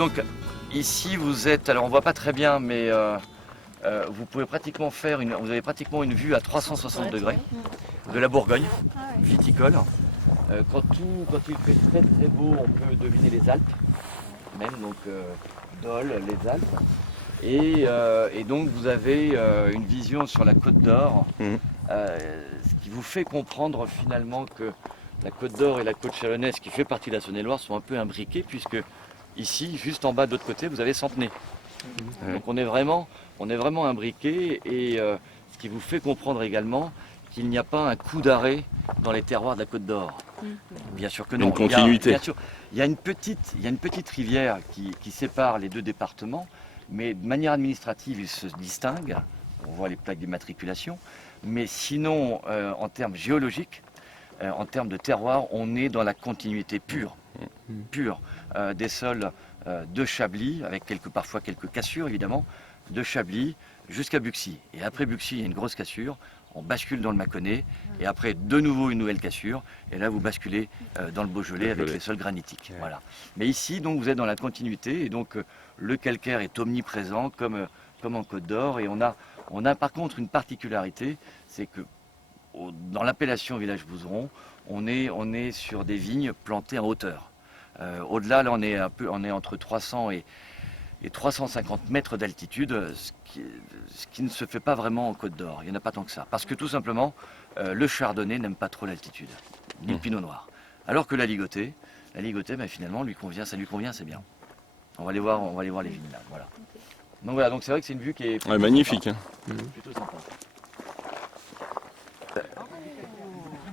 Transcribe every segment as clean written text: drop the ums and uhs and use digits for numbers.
Donc ici vous êtes, alors on voit pas très bien, mais vous pouvez pratiquement vous avez pratiquement une vue à 360 degrés de la Bourgogne, viticole. Quand il fait très très beau, on peut deviner les Alpes, même donc Dole, les Alpes. Et donc vous avez une vision sur la Côte d'Or, ce qui vous fait comprendre finalement que la Côte d'Or et la Côte Chalonnaise, qui fait partie de la Saône-et-Loire, sont un peu imbriquées, puisque ici, juste en bas de l'autre côté, vous avez Centenay. Donc on est vraiment imbriqués, et ce qui vous fait comprendre également qu'il n'y a pas un coup d'arrêt dans les terroirs de la Côte d'Or. Bien sûr que non. Une continuité. Il y a une petite rivière qui sépare les deux départements, mais de manière administrative, ils se distinguent. On voit les plaques d'immatriculation. Mais sinon, en termes géologiques, en termes de terroir, on est dans la continuité pure. Des sols de Chablis, avec parfois quelques cassures évidemment, de Chablis jusqu'à Buxy. Et après Buxy, il y a une grosse cassure. On bascule dans le Mâconnais, et après de nouveau une nouvelle cassure, et là vous basculez dans le Beaujolais avec les sols granitiques. Voilà. Mais ici, donc, vous êtes dans la continuité, et donc le calcaire est omniprésent comme en Côte d'Or, et on a par contre une particularité, c'est que dans l'appellation Village Bouzeron, on est sur des vignes plantées en hauteur. Au-delà, là on est entre 300 et 350 mètres d'altitude, ce qui ne se fait pas vraiment en Côte d'Or. Il n'y en a pas tant que ça. Parce que tout simplement, le chardonnay n'aime pas trop l'altitude, ni le pinot noir. Alors que la ligotée, finalement, ça lui convient, c'est bien. On va aller voir les vignes là. Voilà. Donc voilà, donc c'est vrai que c'est une vue qui est magnifique. Plutôt sympa.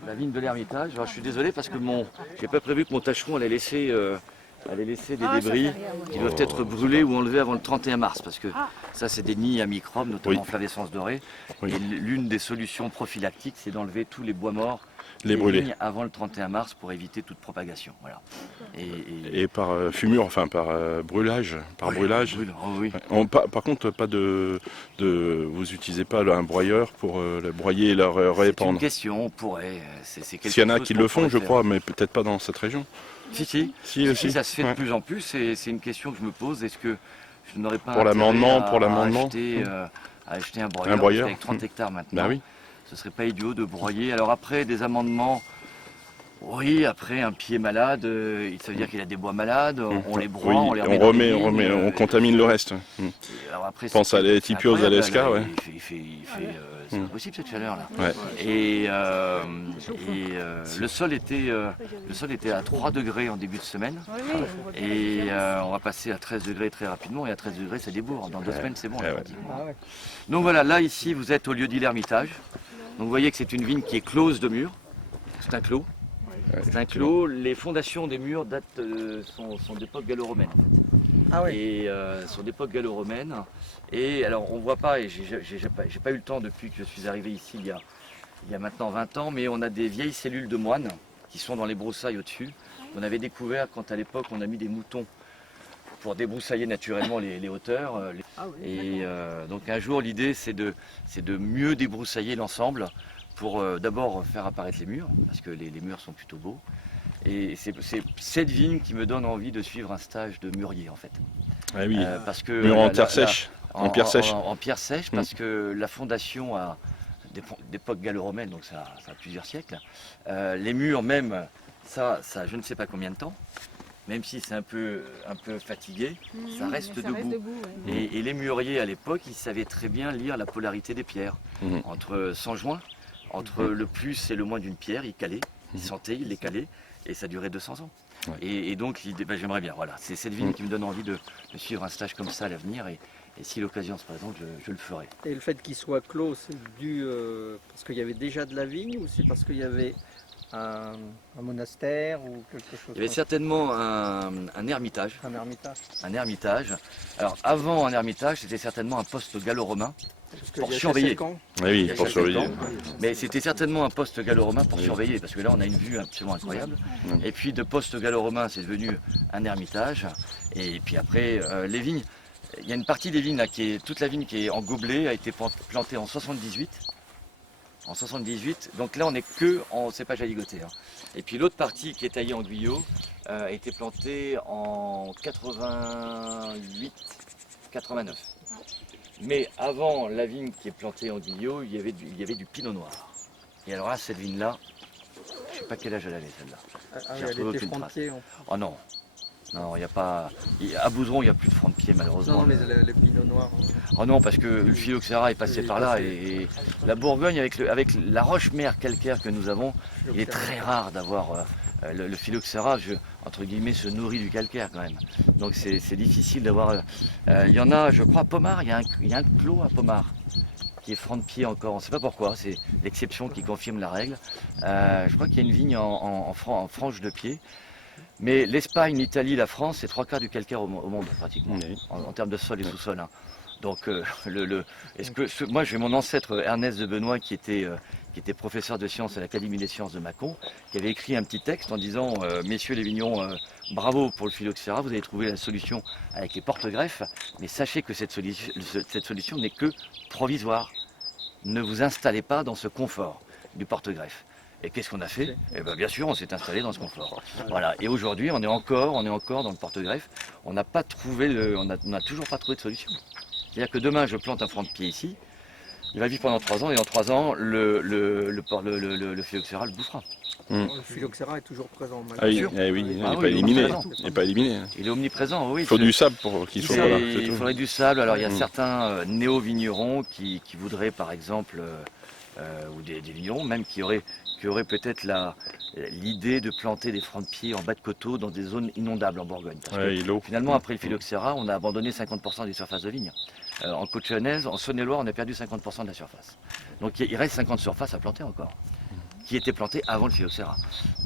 La vigne de l'Ermitage. Alors, je suis désolé parce que j'ai pas prévu que mon tâcheron allait laisser des débris qui doivent être brûlés ou enlevés avant le 31 mars, parce que ça c'est des nids à microbes, notamment flavescence dorée. Et l'une des solutions prophylactiques, c'est d'enlever tous les bois morts les brûler avant le 31 mars pour éviter toute propagation. Voilà. Et par fumure, enfin par brûlage. Par contre, pas vous n'utilisez pas un broyeur pour le broyer et le répandre. C'est une question, on pourrait. S'il y en a qui le font, je crois, mais peut-être pas dans cette région. Si, ça se fait de plus en plus, c'est une question que je me pose. Est-ce que je n'aurais pas pour l'amendement à acheter un broyeur avec 30 hectares maintenant. Bah oui. Ce serait pas idiot de broyer. Alors après, des amendements, oui, après un pied malade, ça veut dire qu'il a des bois malades, on les broie, on les remet on contamine le reste. Alors après, pense à les typios à l'escar, c'est impossible cette chaleur-là. Ouais. Et le sol était à 3 degrés en début de semaine. Et on va passer à 13 degrés très rapidement. Et à 13 degrés, ça débourre. Dans 2 semaines, c'est bon. Donc voilà, là, ici, vous êtes au lieu dit l'Ermitage. Donc vous voyez que c'est une vigne qui est close de murs. C'est un clos. C'est un clos. Les fondations des murs sont d'époque gallo-romaine. Et sont d'époque gallo-romaine. Et alors on voit pas, et j'ai pas eu le temps depuis que je suis arrivé ici il y a maintenant 20 ans, mais on a des vieilles cellules de moines qui sont dans les broussailles au-dessus. On avait découvert quand à l'époque on a mis des moutons pour débroussailler naturellement les hauteurs. Donc un jour l'idée c'est de mieux débroussailler l'ensemble pour d'abord faire apparaître les murs, parce que les murs sont plutôt beaux. Et c'est cette vigne qui me donne envie de suivre un stage de murier en fait. Ah oui, parce que mur en terre sèche. En pierre sèche. En pierre sèche, parce que la fondation d'époque gallo-romaine, donc ça a plusieurs siècles. Les murs même, ça je ne sais pas combien de temps. Même si c'est un peu fatigué, ça reste debout. Et les mûriers à l'époque, ils savaient très bien lire la polarité des pierres. Entre sans joint, entre le plus et le moins d'une pierre, ils calaient, ils sentaient, ils les calaient, et ça durait 200 ans. Et donc l'idée, j'aimerais bien, voilà, c'est cette vigne qui me donne envie de suivre un stage comme ça à l'avenir, et si l'occasion se présente, je le ferai. Et le fait qu'il soit clos, c'est dû parce qu'il y avait déjà de la vigne, ou c'est parce qu'il y avait un monastère ou quelque chose? Il y avait certainement un ermitage. Un ermitage. Un ermitage. Alors avant un ermitage, c'était certainement un poste gallo-romain pour surveiller. Oui, pour surveiller. Mais c'était certainement un poste gallo-romain pour surveiller, parce que là on a une vue absolument incroyable. Et puis de poste gallo-romain, c'est devenu un ermitage. Et puis après, les vignes. Il y a une partie des vignes là toute la vigne qui est en gobelet, a été plantée en 78. en 78. Donc là, on n'est que en cépage aligoté. Hein. Et puis l'autre partie qui est taillée en guyot a été plantée en 88, 89. Mais avant la vigne qui est plantée en guyot, il y avait du pinot noir. Et alors là, cette vigne-là, je ne sais pas quel âge elle avait celle-là. Elle était franc-pied. Oh non, non, il n'y a pas. À Bouzeron, il n'y a plus de franc de pied malheureusement. Non, mais le pinot noir. Oh non, parce que le phylloxéra est passé par là et la Bourgogne, avec la roche-mère calcaire que nous avons, il est très rare d'avoir. Le phylloxéra, entre guillemets, se nourrit du calcaire quand même. Donc c'est difficile d'avoir. Il y en a, je crois, à Pommard, il y a un clos à Pommard qui est franc de pied encore. On ne sait pas pourquoi, c'est l'exception qui confirme la règle. Je crois qu'il y a une vigne en frange de pied. Mais l'Espagne, l'Italie, la France, c'est 3/4 du calcaire au monde pratiquement, oui. en termes de sol et sous-sol. Hein. Donc, moi j'ai mon ancêtre Ernest de Benoît qui était professeur de sciences à l'Académie des sciences de Mâcon, qui avait écrit un petit texte en disant messieurs les vignerons, bravo pour le phylloxéra, vous avez trouvé la solution avec les porte-greffes, mais sachez que cette solution n'est que provisoire. Ne vous installez pas dans ce confort du porte-greffe. Et qu'est-ce qu'on a fait? Eh bien, bien sûr, on s'est installé dans ce confort. Voilà. Et aujourd'hui, on est encore dans le porte-greffe. On n'a toujours pas trouvé de solution. C'est-à-dire que demain, je plante un franc de pied ici. Il va vivre pendant 3 ans et dans 3 ans, le phylloxéra le bouffera. Le phylloxéra est toujours présent. Ah oui, oui, il n'est pas éliminé. Il n'est pas éliminé. Il est omniprésent, oui. Il faut du sable pour qu'il soit là. Il faudrait du sable. Alors, il y a certains néo-vignerons qui voudraient, par exemple, ou des vignerons même qui auraient peut-être l'idée de planter des francs de pied en bas de coteaux dans des zones inondables en Bourgogne. Parce que, finalement, après le phylloxéra, on a abandonné 50% des surfaces de vignes. En Côte-Chevannaise, en Saône-et-Loire, on a perdu 50% de la surface. Donc il reste 50 surfaces à planter encore, qui étaient plantées avant le phylloxéra.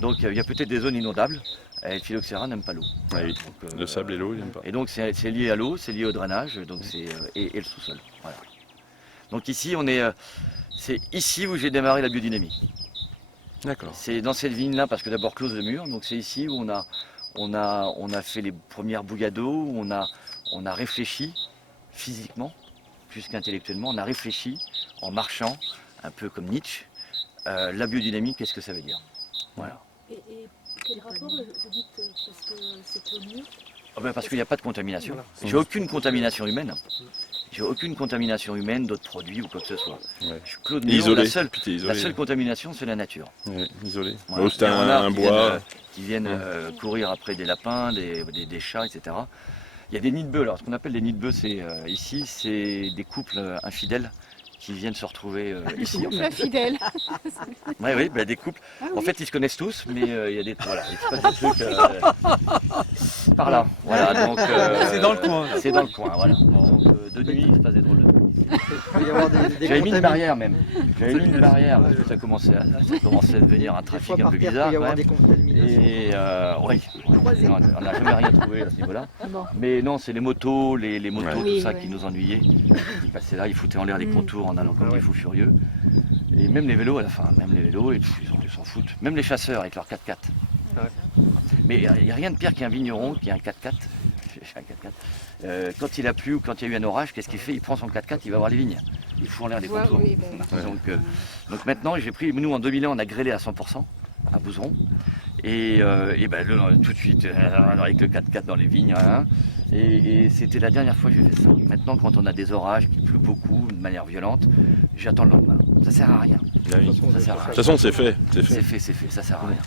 Donc il y a peut-être des zones inondables, et le phylloxéra n'aime pas l'eau. Oui, le sable et l'eau, il n'aime pas. Et donc c'est lié à l'eau, c'est lié au drainage, donc et le sous-sol. Voilà. Donc ici, c'est ici où j'ai démarré la biodynamie. D'accord. C'est dans cette vigne-là, parce que d'abord close le mur, donc c'est ici où on a fait les premières bougados, où on a réfléchi physiquement, plus qu'intellectuellement, on a réfléchi en marchant, un peu comme Nietzsche, la biodynamie, qu'est-ce que ça veut dire? Voilà. Et quel rapport, vous dites, parce que c'est clos de mur? Parce qu'il n'y a pas de contamination. J'ai aucune contamination humaine. J'ai aucune contamination humaine, d'autres produits ou quoi que ce soit. Ouais. Je suis clos de mur, isolé. La seule contamination, c'est la nature. Ouais, isolé. Voilà. C'est un bois. Qui viennent courir après des lapins, des chats, etc. Il y a des nids de bœufs. Alors, ce qu'on appelle des nids de bœufs, ici, c'est des couples infidèles qui viennent se retrouver ici. En fait. Infidèles. Oui, des couples. En fait, ils se connaissent tous, mais il y a des trucs par là. Voilà, donc c'est dans le coin. C'est dans le coin, voilà. Donc, de nuit, il se passe des drôles de trucs. J'avais mis une barrière même. J'avais mis une barrière parce que ça commençait à devenir un trafic un peu bizarre quand même. Et oui, on n'a jamais rien trouvé à ce niveau-là. Mais non, c'est les motos, tout ça qui nous ennuyaient. Ils passaient là, ils foutaient en l'air les contours en allant comme des fous furieux. Et même les vélos à la fin, ils s'en foutent. Même les chasseurs avec leurs 4x4. Mais il n'y a rien de pire qu'un vigneron qui a un 4x4. Quand il a plu ou quand il y a eu un orage, qu'est-ce qu'il fait? Il prend son 4x4, il va voir les vignes. Il fout en l'air des contours. Donc maintenant, nous en 2001, on a grêlé à 100% à Bouzeron. Et tout de suite, avec le 4x4 dans les vignes. Hein, et c'était la dernière fois que j'ai fait ça. Maintenant, quand on a des orages qui pleut beaucoup, de manière violente, j'attends le lendemain. Ça sert à rien. De toute façon, c'est fait. C'est fait, ça sert à rien.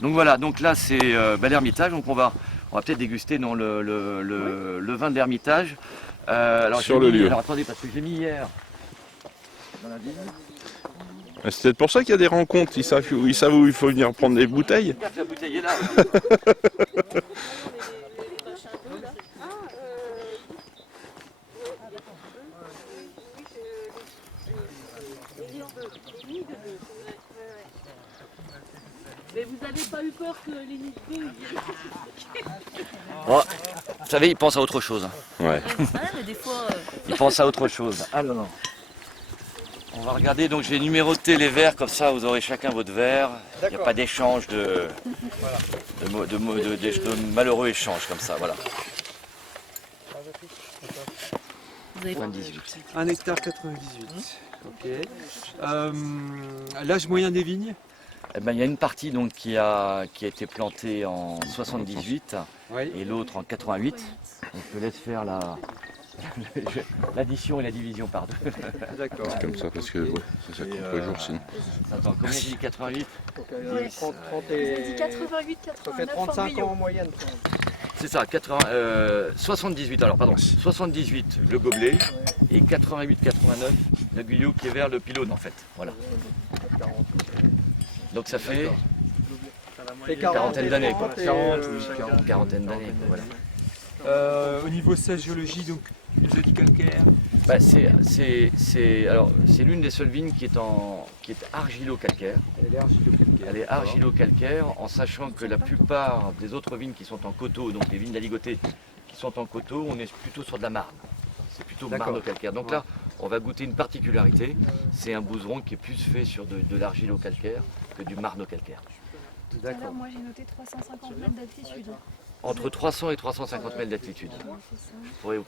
Donc voilà, donc là c'est l'Ermitage, donc on va peut-être déguster le vin de l'Ermitage. Sur le lieu. Alors attendez, parce que j'ai mis hier dans la vigne. C'est peut-être pour ça qu'il y a des rencontres, ils savent où il faut venir prendre des bouteilles. La bouteille est là. Mais vous n'avez pas eu peur que les nids de bœufs Vous savez, ils pensent à autre chose. Ouais. mais des fois, Ils pensent à autre chose. Alors, on va regarder, donc j'ai numéroté les verres, comme ça vous aurez chacun votre verre. Il n'y a pas d'échange de malheureux échanges comme ça, voilà. Vous avez 98. 1 hectare 98. Ok. L'âge moyen des vignes? Eh ben, il y a une partie donc, qui a été plantée en 78 Oui. et l'autre en 88. Donc, je te laisse faire l'addition et la division par deux. D'accord. C'est comme ça parce que ça coupe le jour sinon. Attends, combien j'ai dit 88? Donc, Ouais. 30 Vous avez dit et... 88, Ça fait 89 35 ans embryons. en moyenne. C'est ça, 78, alors pardon, 78 le gobelet et 88-89 le guyot qui est vers le pylône en fait. Voilà. Donc ça fait Et quarantaine d'années, quoi. 40, une quarantaine d'années. Quoi, voilà. Au niveau sa géologie, donc vous avez dit calcaire. Bah, c'est l'une des seules vignes qui est argilo-calcaire. Elle est argilo-calcaire. Elle est argilo-calcaire, en sachant que la plupart des autres vignes qui sont en coteaux, donc les vignes d'Aligoté qui sont en coteaux, on est plutôt sur de la marne. C'est plutôt D'accord. marno-calcaire. Donc là, on va goûter une particularité. C'est un bouseron qui est plus fait sur de l'argilo-calcaire que du marno-calcaire. Tout à l'heure, moi j'ai noté 350 mètres d'altitude. Entre 300 et 350 mètres d'altitude. Ouais, c'est ça. Je pourrais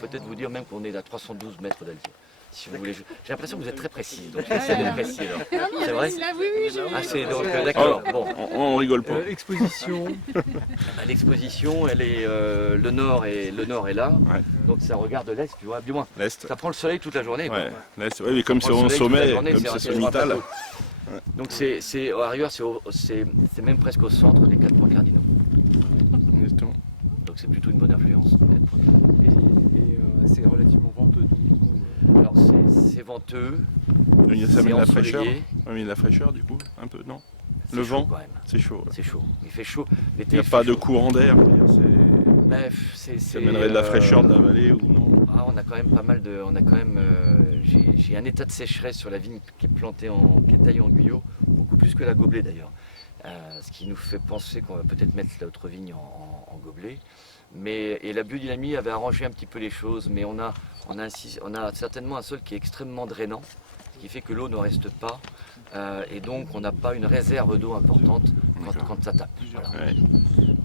peut-être vous dire même qu'on est à 312 mètres d'altitude. Si vous voulez. J'ai l'impression que vous êtes très précis. Donc j'essaie d'être précis alors. Non, C'est vrai là, oui, je... Ah, c'est donc d'accord. Bon. On rigole pas. Exposition. L'exposition, elle est le nord est là. Ouais. Donc ça regarde l'est, tu vois, du moins. L'Est. Ça prend le soleil toute la journée. quoi. Ouais, l'Est. Ouais, mais comme Ça c'est prend le au soleil toute la sommet, journée, comme c'est c'est sur un sommital. plateau. Donc c'est au Arrière, c'est même presque au centre des 4 points cardinaux. Exactement. Donc c'est plutôt une bonne influence. Et c'est relativement venteux. Donc, Alors c'est venteux, Ça c'est met de la fraîcheur. ensoleillé. Ouais, mais de la fraîcheur du coup, un peu, non? C'est Le chaud, vent, quand même. c'est chaud. Ouais. C'est chaud. Il fait chaud. Il L'été, n'y a il pas fait de chaud. courant d'air. Mais Ça mènerait de la fraîcheur de la vallée ou non? On a quand même pas mal de. On a quand même. J'ai un état de sécheresse sur la vigne qui est plantée qui est taillée en guyot, beaucoup plus que la gobelet d'ailleurs. Ce qui nous fait penser qu'on va peut-être mettre l'autre vigne en gobelet. Et la biodynamie avait arrangé un petit peu les choses, mais on a certainement un sol qui est extrêmement drainant, ce qui fait que l'eau ne reste pas, et donc on n'a pas une réserve d'eau importante quand ça tape. Voilà. Ouais.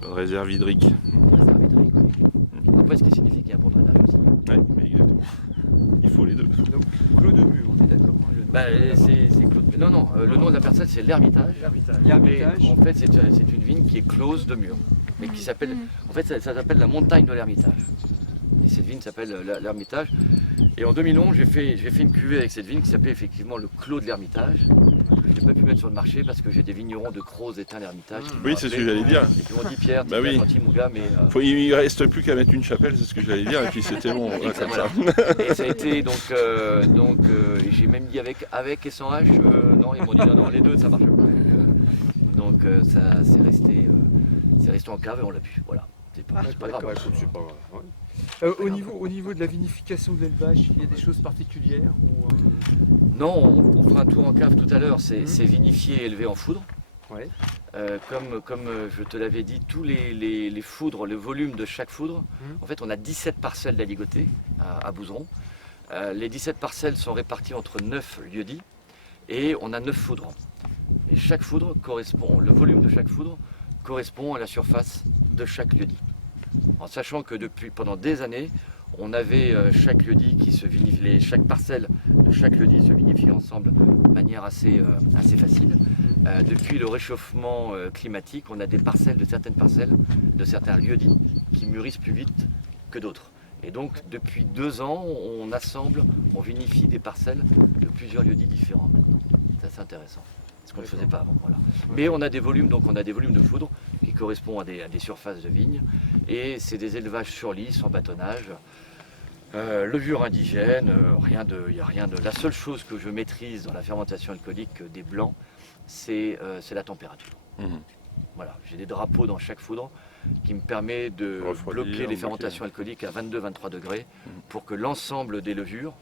Bonne réserve hydrique. Une réserve hydrique, oui. Après, ce qui signifie qu'il y a un bon drainage aussi. Ouais, mais exactement. Il faut les deux. donc Clos de Mur, on est d'accord. Bah, non, le nom de la parcelle c'est l'Ermitage. Mais L'Ermitage. en fait, c'est une vigne qui est close de mur, mais qui s'appelle, en fait, ça s'appelle la montagne de l'Ermitage. Et cette vigne s'appelle l'Ermitage. Et en 2011, j'ai fait une cuvée avec cette vigne qui s'appelait effectivement le Clos de l'Ermitage. Je n'ai pas pu mettre sur le marché parce que j'ai des vignerons de Crozes éteints l'Ermitage. Oui, c'est ce que j'allais dire. Et qui m'ont dit Pierre, Bah t'es oui. bien gentil mon gars, mais. Il reste plus qu'à mettre une chapelle, c'est ce que j'allais dire, et puis c'était bon. Ouais, comme ça. Et ça a été donc et j'ai même dit avec et sans H, non, ils m'ont dit non, les deux ça marche pas. Donc ça c'est resté en cave et on l'a pu. Voilà. C'est pas grave. Au niveau de la vinification de l'élevage, il y a des choses particulières Non, on fera un tour en cave tout à l'heure. C'est vinifié et élevé en foudre. Ouais. Comme je te l'avais dit, tous les foudres, le volume de chaque foudre, en fait on a 17 parcelles d'aligoté à Bouzeron. Les 17 parcelles sont réparties entre 9 lieux-dits et on a 9 foudres. Et chaque foudre correspond, le volume de chaque foudre correspond à la surface de chaque lieu-dit. En sachant que pendant des années, on avait chaque lieu-dit qui se vinifiait, chaque parcelle de chaque lieu-dit se vinifiait ensemble de manière assez facile. Depuis le réchauffement climatique, on a des parcelles de certains lieux-dits qui mûrissent plus vite que d'autres. Et donc depuis 2 ans, on vinifie des parcelles de plusieurs lieux-dits différents maintenant. C'est assez intéressant. Ce qu'on ne faisait pas avant. Voilà. Mais on a des volumes de foudre qui correspondent à des surfaces de vignes. Et c'est des élevages sur lit, sans bâtonnage. Levure indigène, il n'y a rien de. La seule chose que je maîtrise dans la fermentation alcoolique des blancs, c'est la température. Voilà, j'ai des drapeaux dans chaque foudre qui me permet de bloquer les fermentations alcooliques à 22-23 degrés pour que l'ensemble des levures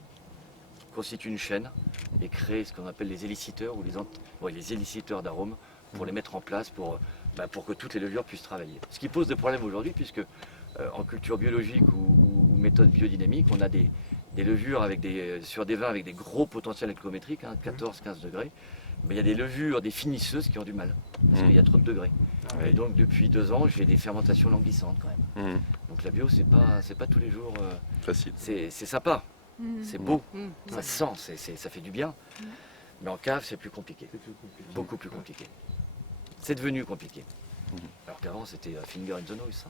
constitue une chaîne et crée ce qu'on appelle les éliciteurs ou les éliciteurs d'arômes pour les mettre en place pour que toutes les levures puissent travailler. Ce qui pose des problèmes aujourd'hui puisque en culture biologique ou méthode biodynamique, on a des levures sur des vins avec des gros potentiels alcoométriques, 14-15 degrés. mais il y a des levures, des finisseuses qui ont du mal, parce qu'il y a trop de degrés. Et donc depuis 2 ans, j'ai des fermentations languissantes quand même. Donc la bio, c'est pas tous les jours facile. C'est sympa, c'est beau, ça se sent, ça fait du bien. Mais en cave, c'est plus compliqué, beaucoup plus compliqué. C'est devenu compliqué. Alors qu'avant, c'était finger in the nose.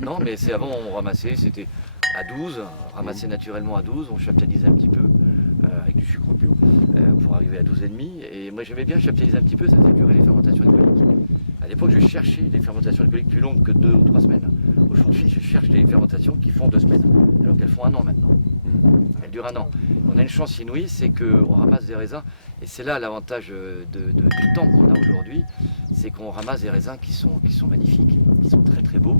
Non, mais c'est avant, on ramassait, c'était à 12, ramassé naturellement à 12, on chaptalisait un petit peu avec du sucre bio pour arriver à 12,5. Et moi, j'aimais bien chaptaliser un petit peu, ça faisait durer les fermentations alcooliques. À l'époque, je cherchais des fermentations alcooliques plus longues que 2 ou 3 semaines. Aujourd'hui, je cherche des fermentations qui font 2 semaines, alors qu'elles font 1 an maintenant. Elles durent 1 an. On a une chance inouïe, c'est qu'on ramasse des raisins, et c'est là l'avantage du temps qu'on a aujourd'hui, c'est qu'on ramasse des raisins qui sont magnifiques, qui sont très très beaux.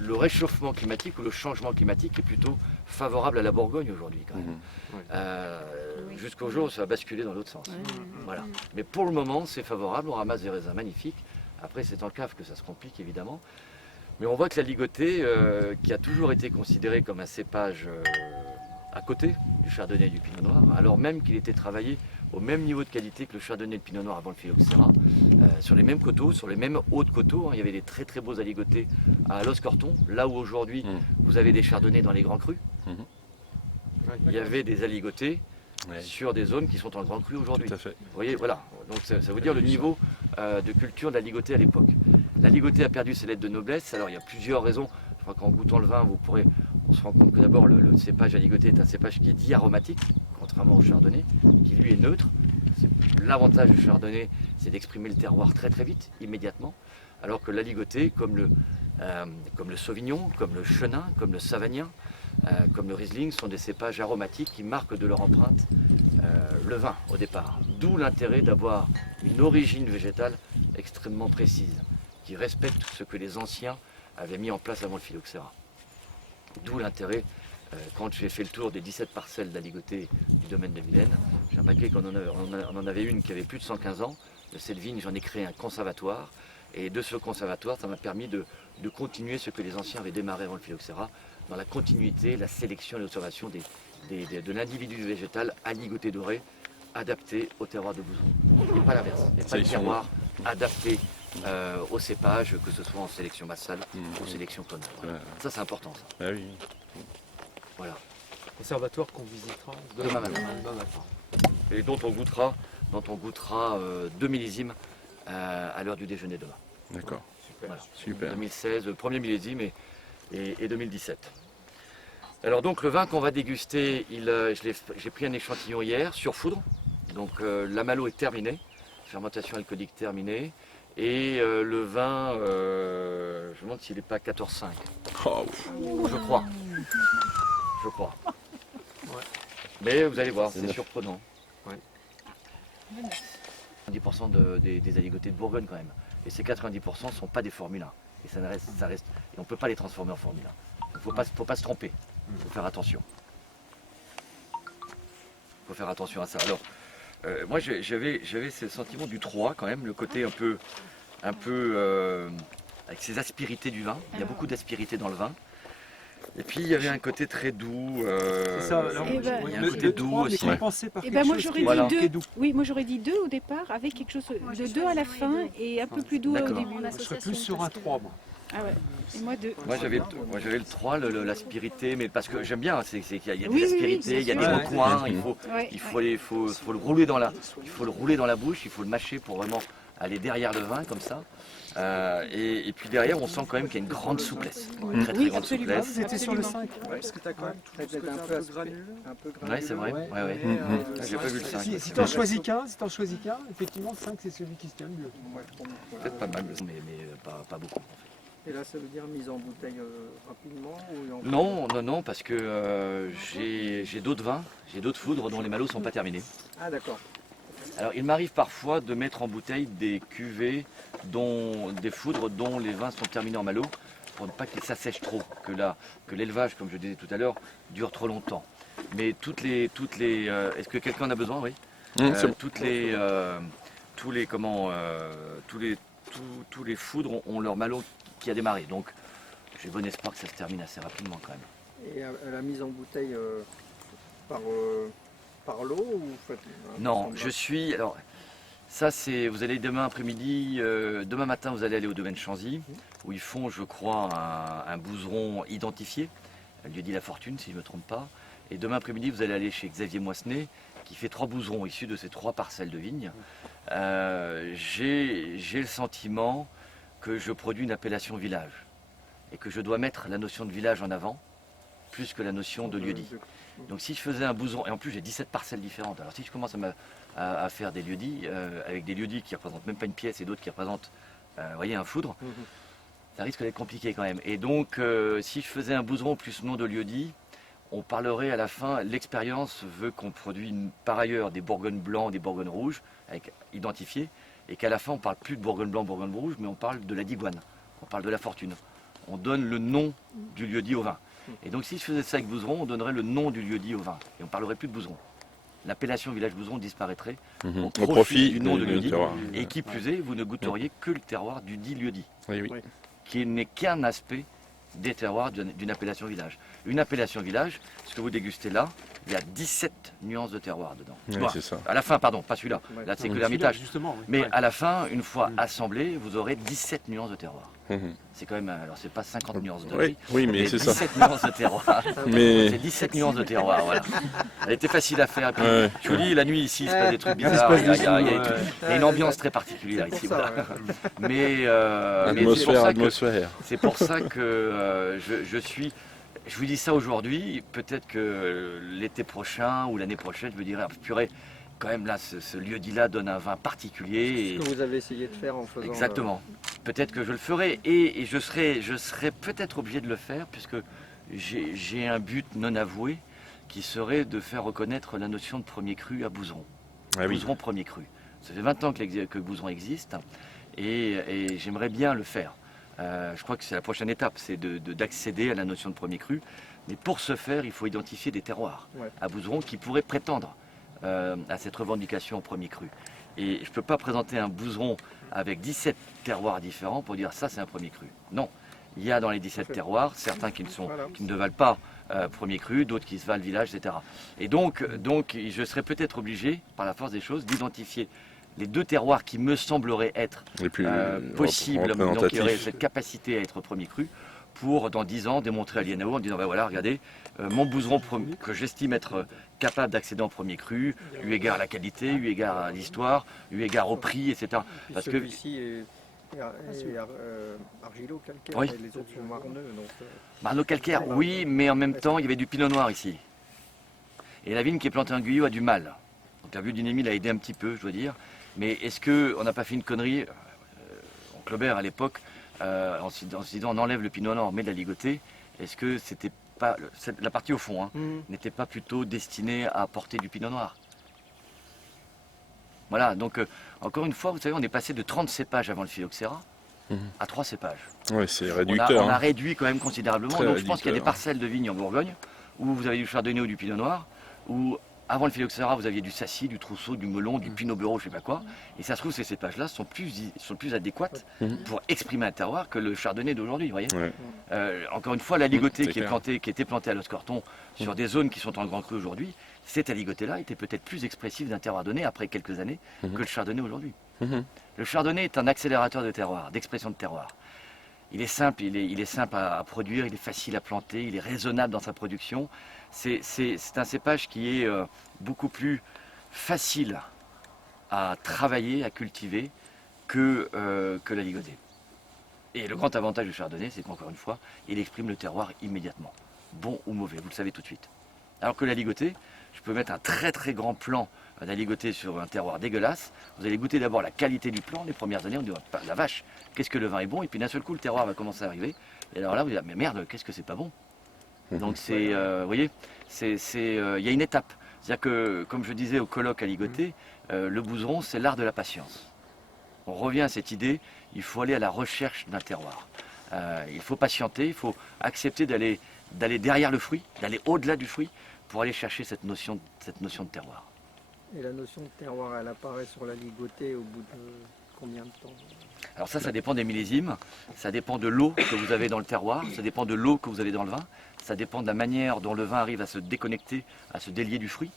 Le réchauffement climatique ou le changement climatique est plutôt favorable à la Bourgogne aujourd'hui quand même. Jusqu'au jour où ça va basculer dans l'autre sens. Voilà. Mais pour le moment, c'est favorable, on ramasse des raisins magnifiques. Après, c'est en cave que ça se complique évidemment. Mais on voit que la ligotée, qui a toujours été considérée comme un cépage à côté du chardonnay et du pinot noir, alors même qu'il était travaillé au même niveau de qualité que le chardonnay et le pinot noir avant le phylloxéra, sur les mêmes coteaux, sur les mêmes hauts de coteaux. Il y avait des très très beaux aligotés à Los-Corton, là où aujourd'hui vous avez des chardonnays dans les grands crus. Il y avait des aligotés sur des zones qui sont en grand cru aujourd'hui. Tout à fait. Vous voyez, voilà. Donc ça veut dire le niveau de culture de la ligotée à l'époque. La ligotée a perdu ses lettres de noblesse. Alors il y a plusieurs raisons. Je crois qu'en goûtant le vin, on se rend compte que d'abord le cépage à ligoter est un cépage qui est diaromatique, contrairement au chardonnay, qui lui est neutre. L'avantage du chardonnay, c'est d'exprimer le terroir très très vite, immédiatement, alors que la ligotée, comme le sauvignon, comme le chenin, comme le savagnin, comme le riesling, sont des cépages aromatiques qui marquent de leur empreinte le vin au départ. D'où l'intérêt d'avoir une origine végétale extrêmement précise, qui respecte ce que les anciens avaient mis en place avant le phylloxéra. D'où l'intérêt, quand j'ai fait le tour des 17 parcelles d'aligoté du domaine de Vilaine, j'ai remarqué qu'on en avait une qui avait plus de 115 ans. De cette vigne, j'en ai créé un conservatoire. Et de ce conservatoire, ça m'a permis de continuer ce que les anciens avaient démarré avant le phylloxéra, dans la continuité, la sélection et l'observation de l'individu végétal aligoté doré, adapté au terroir de Bouzon. Et pas l'inverse. Et pas le terroir adapté au cépage, que ce soit en sélection bassale ou sélection clonale. Voilà. Ça, c'est important. Ça. Ah oui. Voilà. Conservatoire qu'on visitera Demain matin. Et dont on goûtera 2 millésimes à l'heure du déjeuner demain. D'accord. Voilà. Super. 2016, le premier millésime et 2017. Alors donc le vin qu'on va déguster, j'ai pris un échantillon hier sur foudre. Donc l'amalo est terminé, fermentation alcoolique terminée. Et le vin, je me demande s'il n'est pas 14,5. Oh. Je crois. Mais vous allez voir, c'est surprenant. 90% des aligotés de Bourgogne quand même. Et ces 90% ne sont pas des Formule 1. Et ça reste. Et on ne peut pas les transformer en Formule 1. Il ne faut pas se tromper. Il faut faire attention. Il faut faire attention à ça. Alors, moi j'avais ce sentiment du 3 quand même, le côté un peu avec ces aspérités du vin. Il y a beaucoup d'aspérités dans le vin. Et puis il y avait un côté très doux. C'est ça. Alors, il y a un côté doux aussi. compensé par quelque moi chose j'aurais qui Voilà. dit doux. 2. Oui, moi j'aurais dit 2 au départ, avec quelque chose de 2 à la fin et un peu plus doux au D'accord. début. Je serais plus sur un 3, moi. Ah ouais. Et moi 2. Moi j'avais le 3, l'aspérité, mais parce que j'aime bien, c'est qu'il y a Oui, des oui, aspérités, il y a des sûr. recoins, Ouais, il faut le rouler dans la bouche, il faut le mâcher pour vraiment aller derrière le vin comme ça. Et puis derrière, on sent quand même qu'il y a une grande souplesse, une très Oui, grande absolument. souplesse. Vous étiez sur le 5. Parce que tu as quand même tout ce côté un peu granuleux. Ouais, c'est vrai. Ouais. J'ai pas vu le 5. Si tu en choisis qu'un, effectivement, le 5 c'est celui qui se tient le mieux. Peut-être pas mal, mais pas beaucoup. Et là, ça veut dire mise en bouteille rapidement ou Non, parce que j'ai d'autres vins, j'ai d'autres foudres dont les malots sont pas terminés. Ah d'accord. Alors il m'arrive parfois de mettre en bouteille des cuvées, des foudres dont les vins sont terminés en malo, pour ne pas qu'ils s'assèchent trop, que l'élevage, comme je disais tout à l'heure, dure trop longtemps. Mais toutes les est-ce que quelqu'un en a besoin? Oui. Tous les foudres ont leur malo qui a démarré. Donc j'ai bon espoir que ça se termine assez rapidement quand même. Et la mise en bouteille par par lot ou vous faites Non, je suis... Alors, ça, c'est... Vous allez demain après-midi, demain matin, vous allez aller au domaine Chanzy, où ils font, je crois, un bouseron identifié, lieu-dit La Fortune, si je ne me trompe pas. Et demain après-midi, vous allez aller chez Xavier Moissenet, qui fait 3 bouserons issus de ces 3 parcelles de vignes. J'ai le sentiment que je produis une appellation village et que je dois mettre la notion de village en avant plus que la notion de lieu-dit. Donc si je faisais un bouseron, et en plus j'ai 17 parcelles différentes, alors si je commence à faire des lieux-dits, avec des lieux-dits qui ne représentent même pas une pièce et d'autres qui représentent vous voyez, un foudre, ça risque d'être compliqué quand même. Et donc si je faisais un bouseron plus nom de lieu-dit, on parlerait à la fin, l'expérience veut qu'on produise par ailleurs des bourgognes blancs, des bourgognes rouges, identifiés, et qu'à la fin on ne parle plus de bourgogne blanc, bourgogne rouge, mais on parle de la digoine, on parle de la fortune. On donne le nom du lieu-dit au vin. Et donc si je faisais ça avec bouseron, on donnerait le nom du lieu-dit au vin, et on ne parlerait plus de bouseron. L'appellation village bouseron disparaîtrait au profit du nom de lieu-dit, et qui plus est, vous ne goûteriez que le terroir du dit lieu-dit, qui n'est qu'un aspect des terroirs d'une appellation village. Une appellation village, ce que vous dégustez là, il y a 17 nuances de terroir dedans. Oui, c'est ça. À la fin, pardon, pas celui-là. Là, c'est que l'Hermitage. Mais à la fin, une fois assemblé, vous aurez 17 nuances de terroir. C'est quand même, alors c'est pas 50 nuances de riz, oui, mais c'est ça. 17 nuances de terroir. C'est 17 nuances de terroir, voilà. Elle était facile à faire. Puis, je vous dis, la nuit ici, il se passe des trucs bizarres. Il y a une ambiance très particulière ici. Voilà. Mais c'est pour ça que je vous dis ça aujourd'hui. Peut-être que l'été prochain ou l'année prochaine, je me dirais, purée, quand même là, ce lieu-dit-là donne un vin particulier. C'est ce que vous avez essayé de faire en faisant... Exactement. Peut-être que je le ferai et je serai peut-être obligé de le faire puisque j'ai un but non avoué qui serait de faire reconnaître la notion de premier cru à Bouzeron. Bouzeron premier cru. Ça fait 20 ans que Bouzeron existe et j'aimerais bien le faire. Je crois que c'est la prochaine étape, c'est d'accéder à la notion de premier cru. Mais pour ce faire, il faut identifier des terroirs à Bouzeron qui pourraient prétendre à cette revendication au premier cru. Et je ne peux pas présenter un Bouzeron avec 17 terroirs différents pour dire ça c'est un premier cru. Non, il y a dans les 17 terroirs certains qui ne valent pas premier cru, d'autres qui se valent village, etc. Et donc je serais peut-être obligé, par la force des choses, d'identifier les 2 terroirs qui me sembleraient être les plus possibles, donc qui auraient cette capacité à être premier cru, pour dans 10 ans démontrer à l'INAO en disant ben voilà, regardez, mon Bouzeron que j'estime être capable d'accéder en premier cru, eu égard à la qualité, eu égard à l'histoire, eu égard au prix, etc. Parce que celui-ci est argilo-calcaire, et les autres sont marneux. Marneux-calcaire, oui, mais en même temps, il y avait du pinot noir ici. Et la vigne qui est plantée en Guyot a du mal. Donc la biodynamie l'a aidé un petit peu, je dois dire. Mais est-ce qu'on n'a pas fait une connerie en Clobert à l'époque, en se disant on enlève le pinot noir, on met de la ligotée. Est-ce que c'était pas la partie au fond n'était pas plutôt destinée à apporter du pinot noir? Voilà, donc encore une fois, vous savez, on est passé de 30 cépages avant le phylloxéra à 3 cépages. Oui, c'est réducteur. On a réduit quand même considérablement. Donc je pense qu'il y a des parcelles de vignes en Bourgogne où vous avez du chardonnay ou du pinot noir, où avant le phylloxéra, vous aviez du Sacy, du Trousseau, du Melon, du Pinot Bureau, je ne sais pas quoi. Et ça se trouve, ces cépages-là sont plus adéquates pour exprimer un terroir que le chardonnay d'aujourd'hui, vous voyez. Encore une fois, la ligotée qui était plantée à l'Oscorton sur des zones qui sont en grand cru aujourd'hui, cette ligotée-là était peut-être plus expressive d'un terroir donné après quelques années que le chardonnay aujourd'hui. Le chardonnay est un accélérateur de terroir, d'expression de terroir. Il est simple, il est simple à produire, il est facile à planter, il est raisonnable dans sa production. C'est un cépage qui est beaucoup plus facile à travailler, à cultiver que la ligotée. Et le grand avantage du chardonnay, c'est qu'encore une fois, il exprime le terroir immédiatement, bon ou mauvais, vous le savez tout de suite. Alors que la ligotée, je peux mettre un très très grand plan la ligotée sur un terroir dégueulasse. Vous allez goûter d'abord la qualité du plan. Les premières années, on dit la vache, qu'est-ce que le vin est bon. Et puis d'un seul coup, le terroir va commencer à arriver. Et alors là, vous dites mais merde, qu'est-ce que c'est pas bon. Donc c'est, vous voyez, il y a une étape. C'est-à-dire que, comme je disais au colloque à ligoter, le Bouzeron, c'est l'art de la patience. On revient à cette idée, il faut aller à la recherche d'un terroir. Il faut patienter, il faut accepter d'aller derrière le fruit, d'aller au-delà du fruit, pour aller chercher cette notion de terroir. Et la notion de terroir, elle apparaît sur la ligotée au bout de combien de temps? Alors ça dépend des millésimes, ça dépend de l'eau que vous avez dans le terroir, ça dépend de l'eau que vous avez dans le vin, ça dépend de la manière dont le vin arrive à se déconnecter, à se délier du fruit.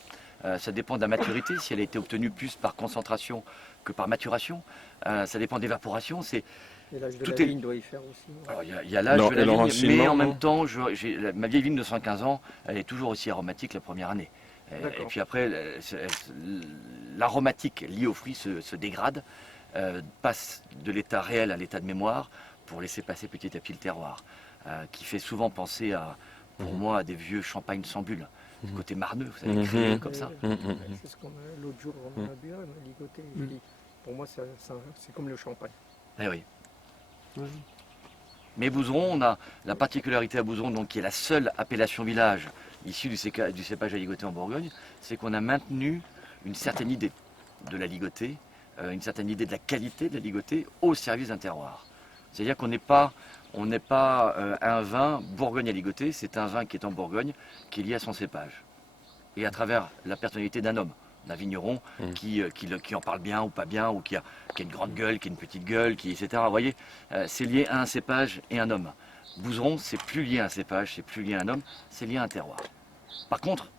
Ça dépend de la maturité, si elle a été obtenue plus par concentration que par maturation. Ça dépend d'évaporation. Et l'âge de Tout la est- vigne doit y faire aussi. Alors, il y a l'âge Non, de la et vigne, l'enracinement, mais en non même temps, ma vieille vigne de 115 ans, elle est toujours aussi aromatique la première année. Et D'accord. puis après, l'aromatique liée au fruit se dégrade, passe de l'état réel à l'état de mémoire pour laisser passer petit à petit le terroir, qui fait souvent penser pour moi, à des vieux champagnes sans bulles. Ce côté marneux, vous savez, créé comme ça. C'est ce qu'on a l'autre jour, on a bu un, on a ligoté. Il dit, pour moi, c'est comme le champagne. Eh oui. Ouais. Mais Bouzeron, on a la particularité à Bouzeron, donc, qui est la seule appellation village issue du cépage à ligoter en Bourgogne, c'est qu'on a maintenu une certaine idée de la ligotée, une certaine idée de la qualité de la ligotée au service d'un terroir. C'est-à-dire qu'on n'est pas un vin Bourgogne à ligoter, c'est un vin qui est en Bourgogne, qui est lié à son cépage. Et à travers la personnalité d'un homme, d'un vigneron qui en parle bien ou pas bien, ou qui a une grande gueule, qui a une petite gueule, etc. Vous voyez, c'est lié à un cépage et un homme. Bouzeron, c'est plus lié à un cépage, c'est plus lié à un homme, c'est lié à un terroir. Par contre,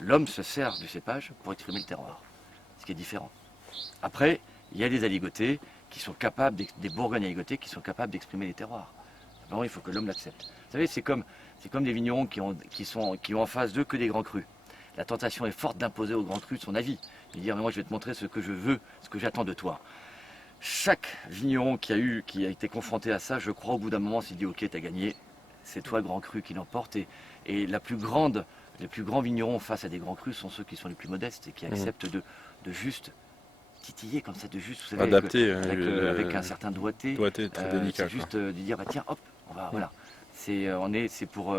l'homme se sert du cépage pour exprimer le terroir, ce qui est différent. Après, il y a des aligotés qui sont capables, des Bourgognes aligotés qui sont capables d'exprimer les terroirs. Simplement, il faut que l'homme l'accepte. Vous savez, c'est comme des vignerons qui ont en face d'eux que des grands crus. La tentation est forte d'imposer aux grands crus son avis. De dire, mais moi je vais te montrer ce que je veux, ce que j'attends de toi. Chaque vigneron qui a été confronté à ça, je crois au bout d'un moment s'est dit, ok, t'as gagné, c'est toi grand cru qui l'emporte. Et les plus grands vignerons face à des grands crus sont ceux qui sont les plus modestes et qui acceptent de juste titiller comme ça, de juste, vous savez, adapter avec un certain doigté. très délicat. C'est juste de dire, bah, tiens, hop, voilà. C'est pour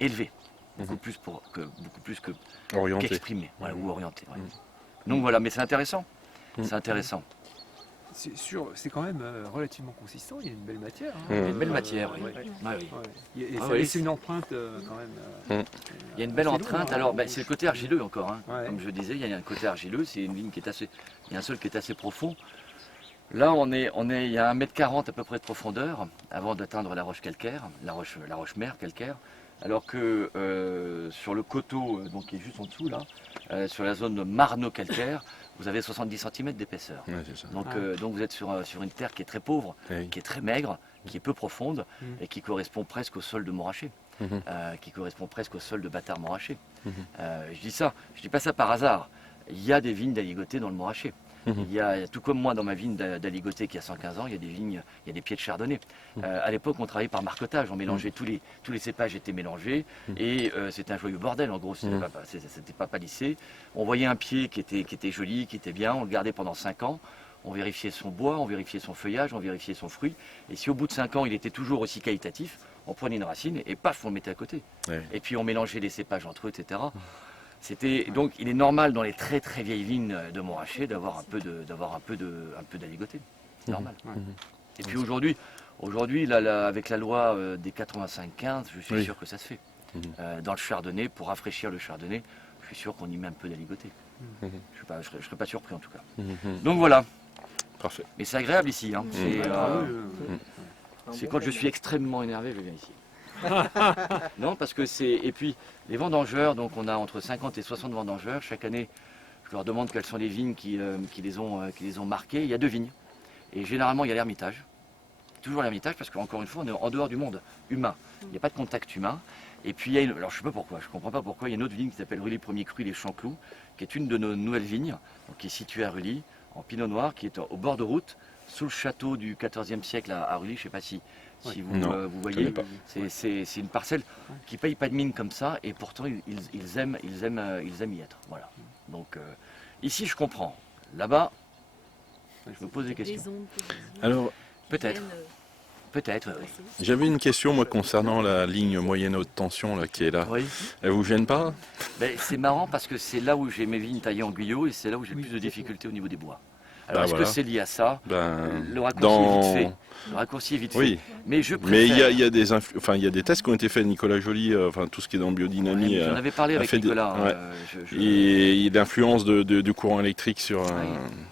élever, beaucoup plus Orienté. qu'exprimer, voilà, ou orienter. Ouais. Donc voilà, mais c'est intéressant. C'est intéressant. C'est quand même relativement consistant, il y a une belle matière. Il y a une belle matière, oui. Ouais. Ouais, oui. Et Ah ça oui. laisse une empreinte quand même. Il y a une belle assez empreinte. lourde, hein. Alors, c'est le côté argileux encore. Hein. Ouais. Comme je disais, il y a un côté argileux. C'est une vigne qui est assez. Il y a un sol qui est assez profond. Là, il y a 1,40 m à peu près de profondeur avant d'atteindre la roche calcaire, la roche mère calcaire. Alors que sur le coteau, donc qui est juste en dessous là, sur la zone marno-calcaire, vous avez 70 cm d'épaisseur. Ouais, c'est ça. Donc vous êtes sur une terre qui est très pauvre, Oui. qui est très maigre, qui est peu profonde et qui correspond presque au sol de Montrachet, qui correspond presque au sol de Bâtard Montrachet. Je dis pas ça par hasard. Il y a des vignes d'aligoté dans le Montrachet. Il y a, tout comme moi dans ma vigne d'aligoté qui a 115 ans, il y a des vignes, il y a des pieds de chardonnay. À l'époque, on travaillait par marcotage, on mélangeait tous les cépages étaient mélangés et c'était un joyeux bordel en gros, c'était pas palissé. On voyait un pied qui était joli, qui était bien, on le gardait pendant 5 ans. On vérifiait son bois, on vérifiait son feuillage, on vérifiait son fruit. Et si au bout de 5 ans, il était toujours aussi qualitatif, on prenait une racine et paf, on le mettait à côté. Ouais. Et puis on mélangeait les cépages entre eux, etc. Donc il est normal dans les très très vieilles vignes de Montrachet d'avoir un peu d'aligoté. C'est normal. Et puis aujourd'hui là, avec la loi des 85-15, je suis sûr que ça se fait. Dans le chardonnay, pour rafraîchir le chardonnay, je suis sûr qu'on y met un peu d'aligoté. Je ne serais pas surpris en tout cas. Donc voilà. Parfait. Mais c'est agréable ici. Hein. C'est quand je suis Un extrêmement énervé, je viens ici. Non, parce que c'est. Et puis, les vendangeurs, donc on a entre 50 et 60 vendangeurs. Chaque année, je leur demande quelles sont les vignes qui les ont marquées. Il y a 2 vignes. Et généralement, il y a l'Ermitage. Toujours l'Ermitage, parce qu'encore une fois, on est en dehors du monde humain. Il n'y a pas de contact humain. Et puis, il y a alors je ne sais pas pourquoi, je ne comprends pas pourquoi, il y a une autre vigne qui s'appelle Rully Premier Cru, les Chanclous, qui est une de nos nouvelles vignes, donc qui est située à Rully, en Pinot Noir, qui est au bord de route, sous le château du XIVe siècle à Rully. Je ne sais pas si vous voyez. C'est une parcelle qui ne paye pas de mine comme ça, et pourtant ils aiment y être. Voilà. Donc ici je comprends. Là-bas, je me pose des questions. Alors, Peut-être, oui. j'avais une question moi concernant la ligne moyenne haute tension là, qui est là. Oui. Elle vous gêne pas? C'est marrant parce que c'est là où j'ai mes vignes taillées en guyot et c'est là où j'ai le plus de difficultés au niveau des bois. Alors est-ce que c'est lié à ça? Le raccourci est vite fait. Le raccourci est vite fait. Mais je préfère... Mais il y a des tests qui ont été faits. Nicolas Joly, tout ce qui est dans biodynamie. J'en avais parlé avec Nicolas. Et l'influence du courant électrique sur.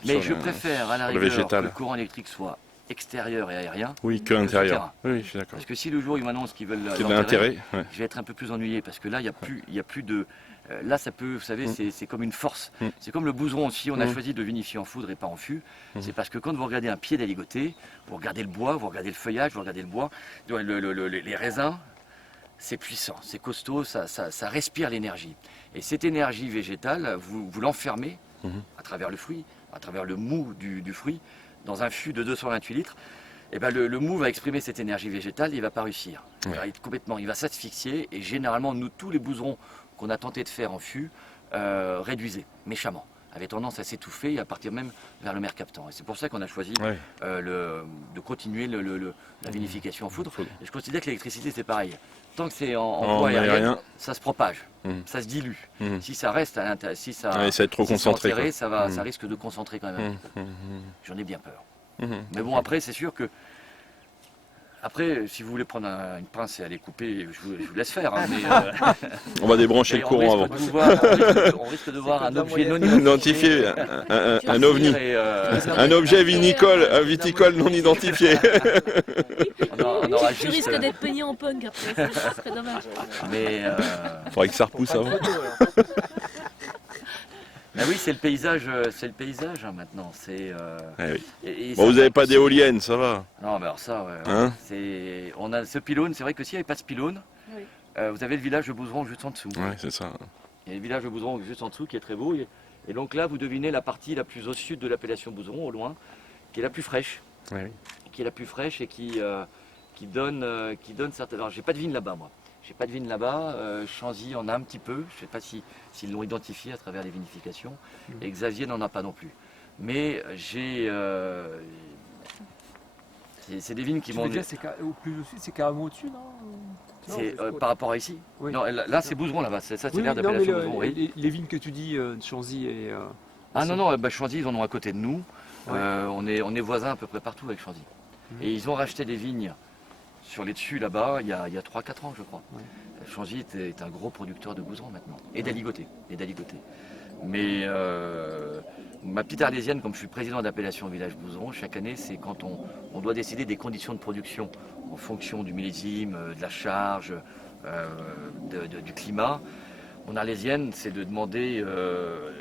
Mais je préfère à la rigueur que végétal. le courant électrique soit extérieur et aérien. Oui, que intérieur. Oui, je suis d'accord. Parce que si le jour ils m'annoncent qu'ils veulent C'est de l'intérêt. Ouais. je vais être un peu plus ennuyé parce que là, il y a plus de... là, ça peut, vous savez, c'est comme une force. C'est comme le bouseron aussi. On a choisi de vinifier en foudre et pas en fût. C'est parce que quand vous regardez un pied d'aligoté, vous regardez le bois, vous regardez le feuillage, vous regardez le bois, les raisins, c'est puissant, c'est costaud, ça respire l'énergie. Et cette énergie végétale, vous l'enfermez à travers le fruit, à travers le mou du fruit, dans un fût de 228 litres. Et ben le mou va exprimer cette énergie végétale, il ne va pas réussir. Il va s'asphyxier et généralement, nous, tous les bouserons qu'on a tenté de faire en fût, réduisaient méchamment, avaient tendance à s'étouffer et à partir même vers le mercaptan. Et c'est pour ça qu'on a choisi de continuer la vinification en foudre. Et je considère que l'électricité, c'est pareil. Tant que c'est en bois aérien, ça se propage, ça se dilue. Si ça reste à l'intérieur, si ça va être trop concentré, enterré, ça risque de concentrer quand même. J'en ai bien peur. Mais bon, après, c'est sûr que... Après, si vous voulez prendre une pince et aller couper, je vous laisse faire. Hein, mais, on va débrancher le courant avant. On risque de voir un objet non identifié, un ovni, un objet viticole non identifié. Tu risques d'être peigné en punk après, ça serait dommage. Mais faudrait que ça repousse avant. Ben oui, c'est le paysage hein, maintenant. Bon, vous n'avez pas d'éolienne, ça va. Non, mais alors ça, on a ce pylône. C'est vrai que s'il n'y avait pas ce pylône, vous avez le village de Bouzeron juste en dessous. Oui, c'est ça. Il y a le village de Bouzeron juste en dessous qui est très beau. Et donc là, vous devinez la partie la plus au sud de l'appellation Bouzeron, au loin, qui est la plus fraîche. Qui est la plus fraîche et qui donne certaines... Alors, j'ai pas de vigne là-bas, moi. J'ai pas de vigne là-bas, Chanzy en a un petit peu, je ne sais pas s'ils l'ont identifié à travers les vinifications, et Xavier n'en a pas non plus. Mais c'est des vignes qui vont... Au plus au sud, c'est carrément au-dessus, non? Par rapport à ici? Non, là c'est Bouzeron là-bas, ça c'est l'air non, d'appellation Bouzeron. Les vignes que tu dis, Chanzy et... Ah non, Chanzy ils en ont à côté de nous, on est voisins à peu près partout avec Chanzy. Et ils ont racheté des vignes sur les dessus là-bas, il y a 3-4 ans je crois. Chanzy est un gros producteur de Bouzeron maintenant, et d'aligoté. Mais ma petite arlésienne, comme je suis président d'appellation Village Bouzeron, chaque année c'est quand on doit décider des conditions de production en fonction du millésime, de la charge, du climat. Mon arlésienne, c'est de demander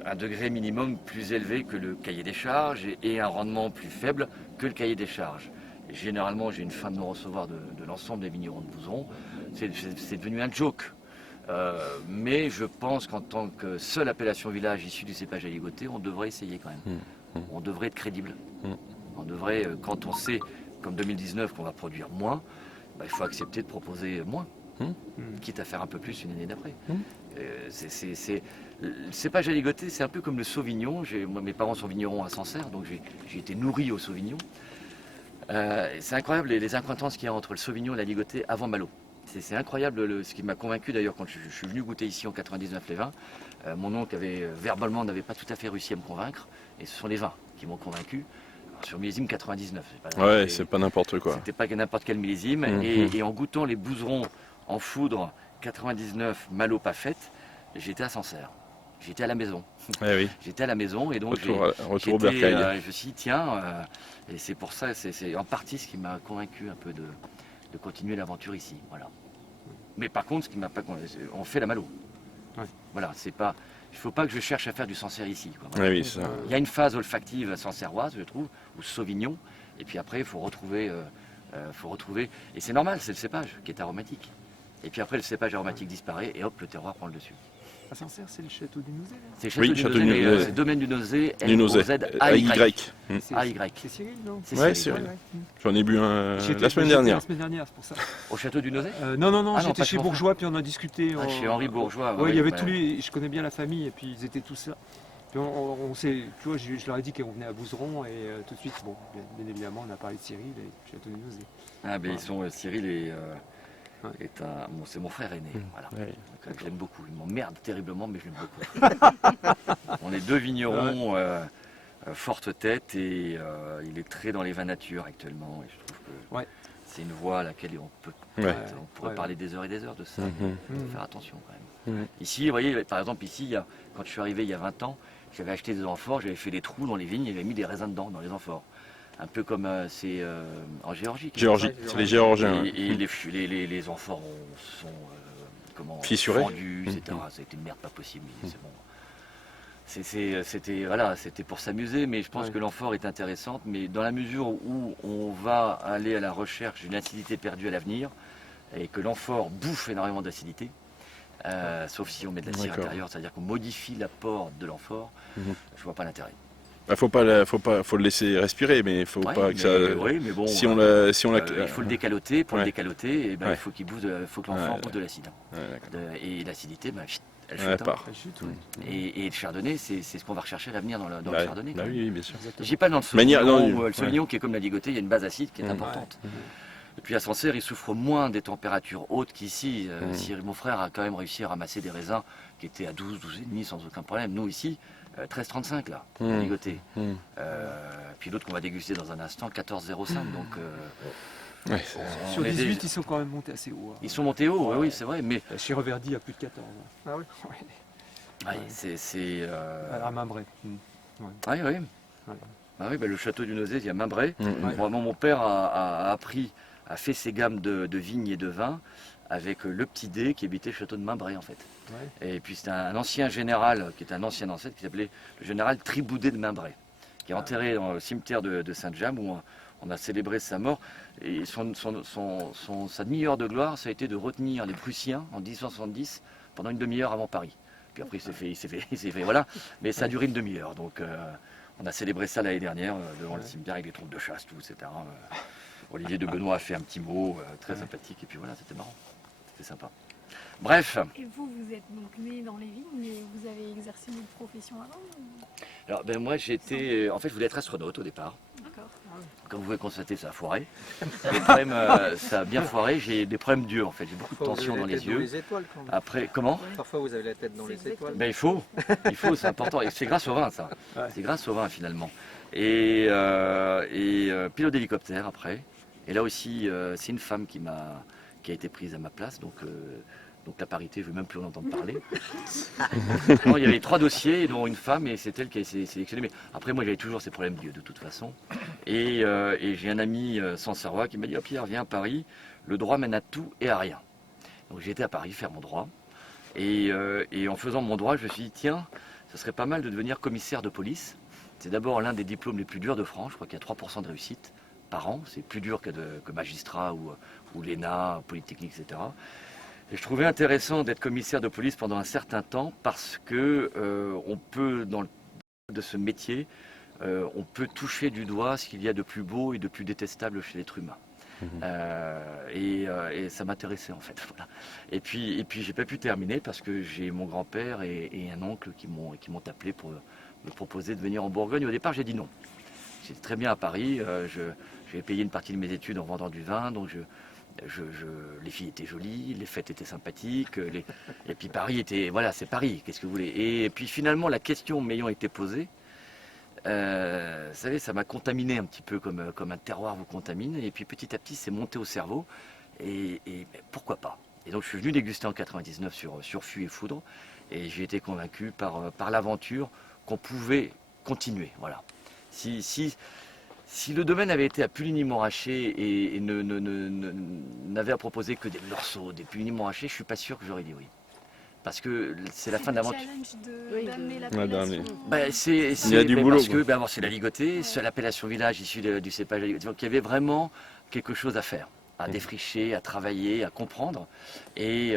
un degré minimum plus élevé que le cahier des charges et un rendement plus faible que le cahier des charges. Généralement, j'ai une fin de non-recevoir de l'ensemble des vignerons de Bouzeron. C'est devenu un joke. Mais je pense qu'en tant que seule appellation village issue du cépage aligoté, on devrait essayer quand même. On devrait être crédible. On devrait, quand on sait, comme 2019, qu'on va produire moins, il faut accepter de proposer moins. Quitte à faire un peu plus une année d'après. Le cépage aligoté, c'est un peu comme le sauvignon. Moi, mes parents sont vignerons à Sancerre, donc j'ai été nourri au sauvignon. C'est incroyable les incointances qu'il y a entre le sauvignon et l'aligoté avant Malo. C'est incroyable ce qui m'a convaincu d'ailleurs quand je suis venu goûter ici en 99 les vins. Mon oncle verbalement n'avait pas tout à fait réussi à me convaincre et ce sont les vins qui m'ont convaincu. Alors, sur millésime 99. C'est pas n'importe quoi. C'était pas n'importe quel millésime et en goûtant les Bouserons en foudre 99 Malo pas faite, j'étais à Sancerre. J'étais à la maison. J'étais à la maison et donc retour au bercail. Je me suis dit tiens, et c'est pour ça, c'est en partie ce qui m'a convaincu un peu de continuer l'aventure ici. Voilà. Mais par contre, ce qui m'a pas convaincu, on fait la Malo. Voilà, c'est pas. Il ne faut pas que je cherche à faire du Sancerre ici. Voilà. Il y a une phase olfactive sancerroise, je trouve, ou sauvignon, et puis après, il faut retrouver. Et c'est normal, c'est le cépage qui est aromatique. Et puis après, le cépage aromatique disparaît et hop, le terroir prend le dessus. À Sancerre, c'est le château du Nozay? C'est le château du Nozay, c'est domaine du Nozay, AY. C'est Cyril, non? Ouais, Cyril. J'en ai bu un la semaine dernière. La semaine dernière, c'est pour ça. Au château du Nozay? Non, j'étais chez Bourgeois, puis on a discuté. Chez Henri Bourgeois. Il y avait tous les... Je connais bien la famille, et puis ils étaient tous là. Puis on s'est... Tu vois, je leur ai dit qu'on venait à Bouzeron, et tout de suite, bon, bien évidemment, on a parlé de Cyril et du château du Nozay. Ah, ben ils sont... Cyril et... c'est mon frère aîné, voilà. Je l'aime beaucoup, il m'emmerde terriblement, mais je l'aime beaucoup. On est deux vignerons, forte tête, et il est très dans les vins nature actuellement, et je trouve que c'est une voie à laquelle on pourrait parler des heures et des heures de ça, il faut faire attention quand même. Ici, vous voyez, par exemple, ici, quand je suis arrivé il y a 20 ans, j'avais acheté des amphores, j'avais fait des trous dans les vignes, et j'avais mis des raisins dedans, dans les amphores. un peu comme c'est en Géorgie. Géorgie, c'est les Géorgiens. Et les amphores sont fissurés, fendus, etc. Ça a été une merde pas possible. C'est bon. C'était pour s'amuser, mais je pense que l'amphore est intéressante, mais dans la mesure où on va aller à la recherche d'une acidité perdue à l'avenir, et que l'amphore bouffe énormément d'acidité, sauf si on met de la cire à l'intérieur, c'est-à-dire qu'on modifie l'apport de l'amphore, je vois pas l'intérêt. Faut le laisser respirer, mais il faut pas que ça. Oui, mais bon, si on il faut le décaloter. Pour le décaloter, il faut que l'amphore bouffe de l'acide. Et l'acidité, elle chute. Et le chardonnay, c'est ce qu'on va rechercher à l'avenir dans le chardonnay. Oui, bien sûr. J'ai pas dans le sauvignon. Le sauvignon qui est comme la ligoté, il y a une base acide qui est importante. Et puis à Sancerre, il souffre moins des températures hautes qu'ici. Mon frère a quand même réussi à ramasser des raisins qui étaient à 12,5 sans aucun problème. Nous ici, 13,35 là, ligoté. Puis l'autre qu'on va déguster dans un instant, 14,05. Donc sur 18, ils sont quand même montés assez haut. Ils sont montés haut, oui, c'est vrai. Mais chez Reverdy, à plus de 14. Ah oui. C'est à Mainbray. Ah oui. Ah oui, le château du Nozay, il y a Mainbray. Vraiment, mon père a fait ses gammes de vignes et de vins avec le petit dé qui habitait le château de Mainbray en fait. Et puis c'était un ancien général qui était un ancien ancêtre qui s'appelait le général Triboudet de Mainbray, qui est enterré dans le cimetière de Sainte-Jamme où on a célébré sa mort. Et sa demi-heure de gloire, ça a été de retenir les Prussiens en 1870 pendant une demi-heure avant Paris. Puis après il s'est fait voilà. Mais ça a duré une demi-heure. Donc on a célébré ça l'année dernière devant le cimetière avec des troupes de chasse, tout, etc. Olivier de Benoît a fait un petit mot très sympathique et puis voilà, c'était marrant. C'était sympa. Bref. Et vous êtes donc né dans les vignes, mais vous avez exercé une profession avant Alors moi j'étais, en fait je voulais être astronaute au départ. D'accord. Comme vous pouvez constater, ça a foiré. Les problèmes, ça a bien foiré. J'ai des problèmes d'yeux en fait. J'ai beaucoup de tension dans les yeux. Les étoiles, quand même. Après, comment? Parfois vous avez la tête dans les étoiles. Il faut, c'est important. Et c'est grâce au vin ça. C'est grâce au vin finalement. Et pilote d'hélicoptère après. Et là aussi, c'est une femme qui a été prise à ma place. Donc la parité, je ne veux même plus en entendre parler. Non, il y avait 3 dossiers, dont une femme, et c'est elle qui a été sélectionnée. Mais après, moi, j'avais toujours ces problèmes d'yeux, de toute façon. Et j'ai un ami sancerrois qui m'a dit « Oh Pierre, viens à Paris, le droit mène à tout et à rien. » Donc j'ai été à Paris faire mon droit. Et en faisant mon droit, je me suis dit « Tiens, ce serait pas mal de devenir commissaire de police. » C'est d'abord l'un des diplômes les plus durs de France. Je crois qu'il y a 3% de réussite par an. C'est plus dur que magistrat ou l'ENA, Polytechnique, etc. Et je trouvais intéressant d'être commissaire de police pendant un certain temps parce que on peut, dans le cadre de ce métier, on peut toucher du doigt ce qu'il y a de plus beau et de plus détestable chez l'être humain. Et ça m'intéressait en fait. Voilà. Et puis j'ai pas pu terminer parce que j'ai mon grand-père et un oncle qui m'ont appelé pour me proposer de venir en Bourgogne. Au départ, j'ai dit non. J'étais très bien à Paris. J'avais payé une partie de mes études en vendant du vin, donc les filles étaient jolies, les fêtes étaient sympathiques, et puis Paris était, voilà, c'est Paris, qu'est-ce que vous voulez. Et puis finalement, la question m'ayant été posée, vous savez, ça m'a contaminé un petit peu comme un terroir vous contamine, et puis petit à petit, c'est monté au cerveau, et pourquoi pas. Et donc je suis venu déguster en 99 sur Fût et Foudre, et j'ai été convaincu par l'aventure qu'on pouvait continuer, voilà. Si le domaine avait été à Puligny-Montrachet et n'avait à proposer que des morceaux, des Puligny-Montrachet, je ne suis pas sûr que j'aurais dit oui. Parce que c'est la fin de l'aventure. D'amener l'appellation. Il y a du boulot. Parce que c'est la ligotée, c'est l'appellation village issue du cépage. Donc il y avait vraiment quelque chose à faire, à défricher, à travailler, à comprendre. Et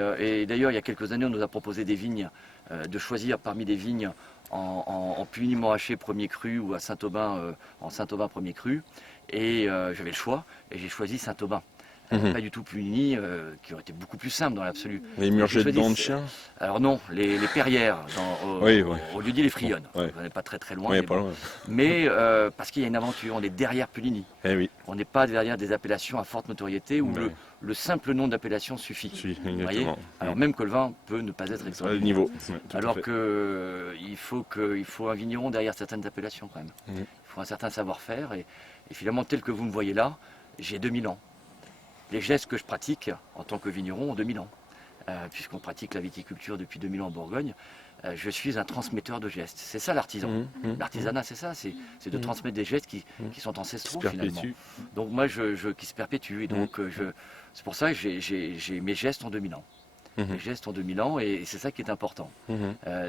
d'ailleurs, il y a quelques années, on nous a proposé des vignes, de choisir parmi des vignes en Puligny-Montrachet premier cru ou à Saint-Aubin en Saint-Aubin premier cru. Et j'avais le choix et j'ai choisi Saint-Aubin. Pas du tout Puligny, qui aurait été beaucoup plus simple dans l'absolu. Les murgées de dents de chien. Alors non, les perrières, au lieu dit les Frionnes. Ouais. On n'est pas très loin. Oui, mais pas loin. Mais parce qu'il y a une aventure, on est derrière Puligny. Oui. On n'est pas derrière des appellations à forte notoriété où le simple nom d'appellation suffit. Exactement. Vous voyez. Alors même que le vin peut ne pas être extraordinaire. Niveau. Alors qu'il faut un vigneron derrière certaines appellations quand même. Il faut un certain savoir-faire et finalement tel que vous me voyez là, j'ai 2000 ans. Les gestes que je pratique en tant que vigneron ont 2000 ans. puisqu'on pratique la viticulture depuis 2000 ans en Bourgogne. Je suis un transmetteur de gestes. C'est ça l'artisan. L'artisanat, c'est ça, c'est de transmettre des gestes qui sont ancestraux finalement. Donc moi, qui se perpétuent. Et donc, c'est pour ça que j'ai mes gestes en 2000 ans. Les gestes en 2000 ans, et c'est ça qui est important.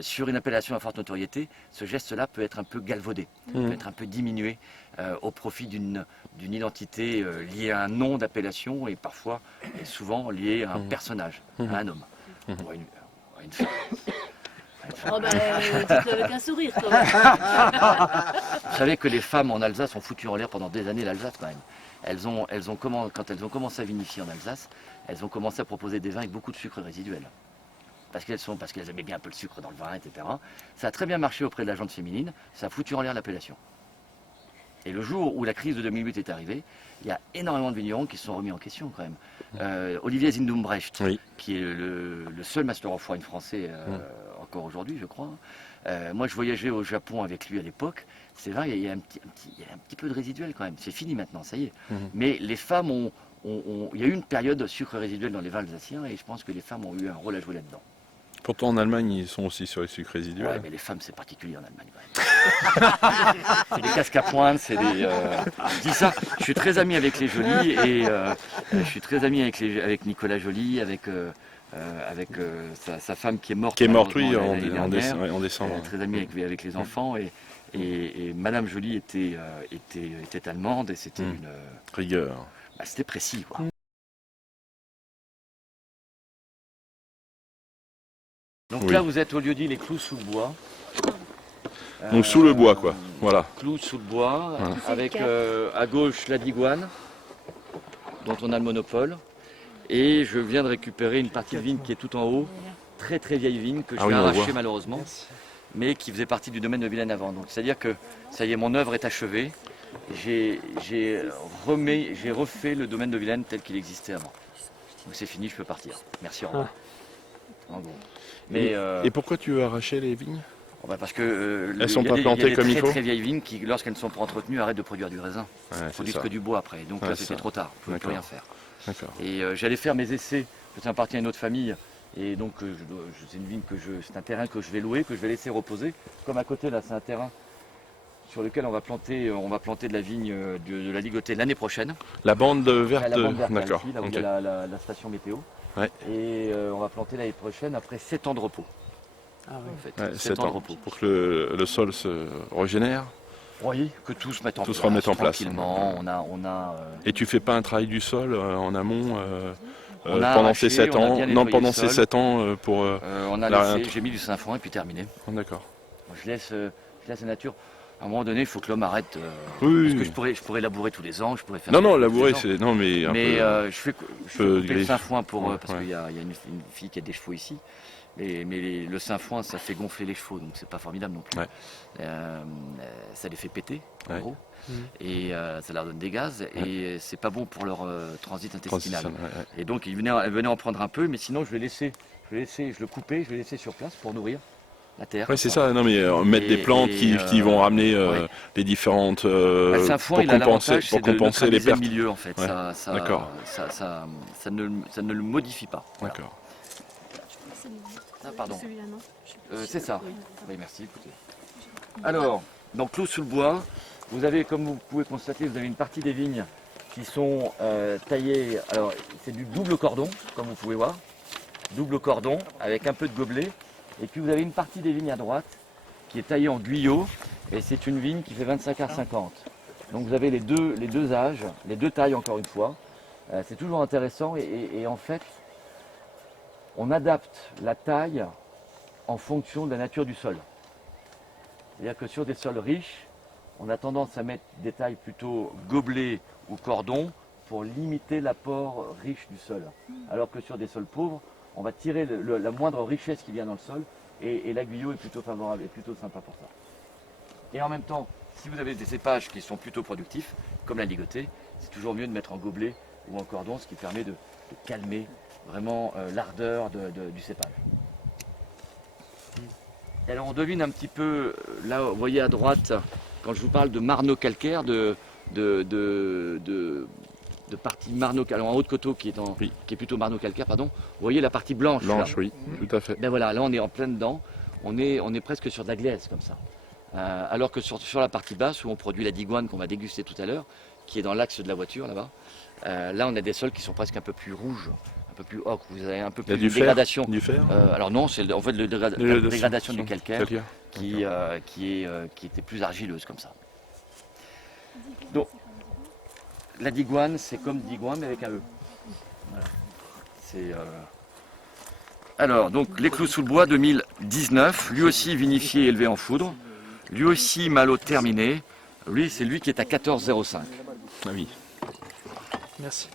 Sur une appellation à forte notoriété, ce geste-là peut être un peu galvaudé, peut être un peu diminué au profit d'une identité liée à un nom d'appellation et parfois, et souvent, liée à un personnage, à un homme, ou à une femme. Oh ben, dites-le avec un sourire quand même. Vous savez que les femmes en Alsace ont foutu en l'air pendant des années l'Alsace quand même. Quand elles ont commencé à vinifier en Alsace, elles ont commencé à proposer des vins avec beaucoup de sucre résiduel. Parce qu'elles aimaient bien un peu le sucre dans le vin, etc. Ça a très bien marché auprès de la gente féminine, ça a foutu en l'air l'appellation. Et le jour où la crise de 2008 est arrivée, il y a énormément de vignerons qui se sont remis en question quand même. Olivier Zindumbrecht, qui est le seul Master of Wine français encore aujourd'hui, je crois. Moi, je voyageais au Japon avec lui à l'époque. C'est vrai, il y a un petit peu de résiduel quand même. C'est fini maintenant, ça y est. Mais les femmes il y a eu une période sucre résiduel dans les vins alsaciens et je pense que les femmes ont eu un rôle à jouer là-dedans. Pourtant, en Allemagne, ils sont aussi sur les sucres résiduels. Ouais, mais les femmes, c'est particulier en Allemagne. Ouais. C'est des casques à pointe, c'est des... Je dis ça, je suis très ami avec les Joly et je suis très ami avec Nicolas Joly, avec sa femme qui est morte. Qui est morte, oui, en décembre. Très ami avec les enfants et Madame Joly était allemande et c'était une... Rigueur. Bah, c'était précis, quoi. Donc là, vous êtes au lieu-dit les Clous sous le bois. Donc sous le bois, quoi. Voilà. Clous sous le bois, avec à gauche la Digoine, dont on a le monopole. Et je viens de récupérer une partie de vigne qui est tout en haut, très très vieille vigne que je vais arracher malheureusement, mais qui faisait partie du domaine de Vilaine avant. Donc c'est-à-dire que ça y est, mon œuvre est achevée. J'ai refait le domaine de Vilaine tel qu'il existait avant. Donc c'est fini, je peux partir. Merci, au revoir. En gros. Mais, et pourquoi tu veux arracher les vignes? Parce que elles sont pas plantées comme il faut. Il y a des très vieilles vignes qui, lorsqu'elles ne sont pas entretenues, arrêtent de produire du raisin. Elles produisent que du bois après. Donc là, c'était trop tard. Je ne pouvais plus rien faire. Et j'allais faire mes essais. Je appartiens à une autre famille. Et donc, c'est une vigne c'est un terrain que je vais louer, que je vais laisser reposer. Comme à côté, là, c'est un terrain sur lequel on va planter de la vigne de la ligotée l'année prochaine. La bande verte, d'accord. Là où il y a la station météo. Ouais. Et on va planter l'année prochaine après 7 ans de repos. Ah oui. En fait, 7 ans de repos. Pour que le sol se régénère. Oui, que tout se mette en place. Tout se remette en place. Tranquillement. Et tu fais pas un travail du sol en amont pendant ces 7 ans? Non, pendant ces 7 ans pour. J'ai mis du Saint-Foin et puis terminé. D'accord. Je laisse la nature. À un moment donné, il faut que l'homme arrête. Oui. Parce que je pourrais labourer tous les ans, je pourrais faire. Non, labourer, c'est. Non, mais. Je fais couper le Saint-Foin parce qu'il y a une fille qui a des chevaux ici. Mais le Saint-Foin, ça fait gonfler les chevaux, donc c'est pas formidable non plus. Ça les fait péter, en gros. Et ça leur donne des gaz. Et c'est pas bon pour leur transit intestinal. Et donc, elle venait en prendre un peu, mais sinon, je le coupais, je le laissais sur place pour nourrir la terre. Oui, c'est ça. Non, mais mettre des plantes qui vont ramener les différentes. Le Saint-Foin, il a l'avantage, c'est de compenser les pertes. Le milieu, en fait. D'accord. Ça ne le modifie pas. Voilà. D'accord. Ah, pardon. Celui-là, non. C'est ça. Oui, merci. Écoutez. Alors, donc Clous sous le bois. Vous avez, comme vous pouvez constater, vous avez une partie des vignes qui sont taillées. Alors, c'est du double cordon, comme vous pouvez voir. Double cordon avec un peu de gobelet. Et puis vous avez une partie des vignes à droite qui est taillée en guyot. Et c'est une vigne qui fait 25 à 50. Donc vous avez les deux âges, les deux tailles encore une fois. C'est toujours intéressant et en fait, on adapte la taille en fonction de la nature du sol. C'est-à-dire que sur des sols riches, on a tendance à mettre des tailles plutôt gobelet ou cordon pour limiter l'apport riche du sol. Alors que sur des sols pauvres, on va tirer la moindre richesse qui vient dans le sol et l'aiguillot est plutôt favorable, est plutôt sympa pour ça. Et en même temps, si vous avez des cépages qui sont plutôt productifs, comme la ligotée, c'est toujours mieux de mettre en gobelet ou en cordon, ce qui permet de calmer vraiment l'ardeur du cépage. Et alors on devine un petit peu, là vous voyez à droite, quand je vous parle de marneau calcaire, de de partie marno-calcaire, en haut de coteau qui est plutôt marno-calcaire, pardon. Vous voyez la partie blanche. Blanche, là. oui, tout à fait. Ben voilà, là on est en plein dedans, on est presque sur de la glaise comme ça. Alors que sur la partie basse où on produit la digoine qu'on va déguster tout à l'heure, qui est dans l'axe de la voiture là-bas, là on a des sols qui sont presque un peu plus rouges, un peu plus ocre, vous avez un peu Il y a plus du de dégradation. fer, du fer. Alors non, c'est en fait la dégradation du calcaire qui était plus argileuse comme ça. Donc la digoine c'est comme digoin mais avec un E. Voilà. C'est Alors, donc, les clous sous le bois 2019, lui aussi vinifié et élevé en foudre, lui aussi malo terminé, lui c'est lui qui est à 14,05. Ah oui. Merci.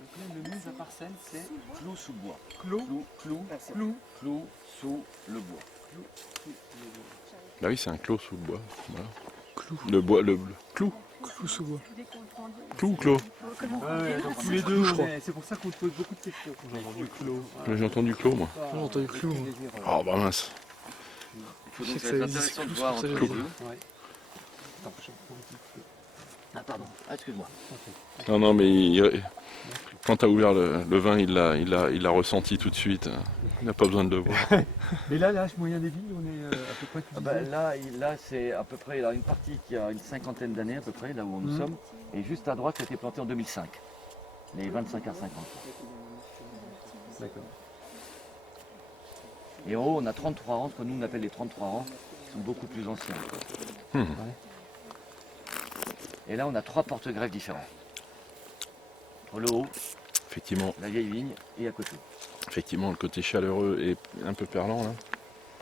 Donc là, le mise à parcelle, c'est Clous sous le bois. clos, Clous sous le bois. Bah oui, c'est un clos sous le bois. Voilà. Le bois, le clou. clou sous bois. Clou ou clos? Ouais, donc tous les deux, c'est pour ça qu'on te pose beaucoup de questions. J'ai entendu clos. J'ai entendu clos, moi. J'ai entendu clou. Oh bah mince. Il faut donc ça va être intéressant de voir entre les deux. Ouais. Attends, Ah pardon, excuse-moi. Non, non, mais quand tu as ouvert le vin, il l'a ressenti tout de suite. Il n'a pas besoin de le voir. Mais là, l'âge moyen des vignes, on est à peu près tout Là c'est à peu près une partie qui a une cinquantaine d'années à peu près, là où nous sommes. Et juste à droite, ça a été planté en 2005. Les 25 à 50. D'accord. Et en haut, on a 33 rangs, ce que nous on appelle les 33 rangs, qui sont beaucoup plus anciens. Et là, on a 3 porte-greffes différents. Pour le haut, Effectivement, la vieille vigne et à côté. effectivement, le côté chaleureux est un peu perlant là.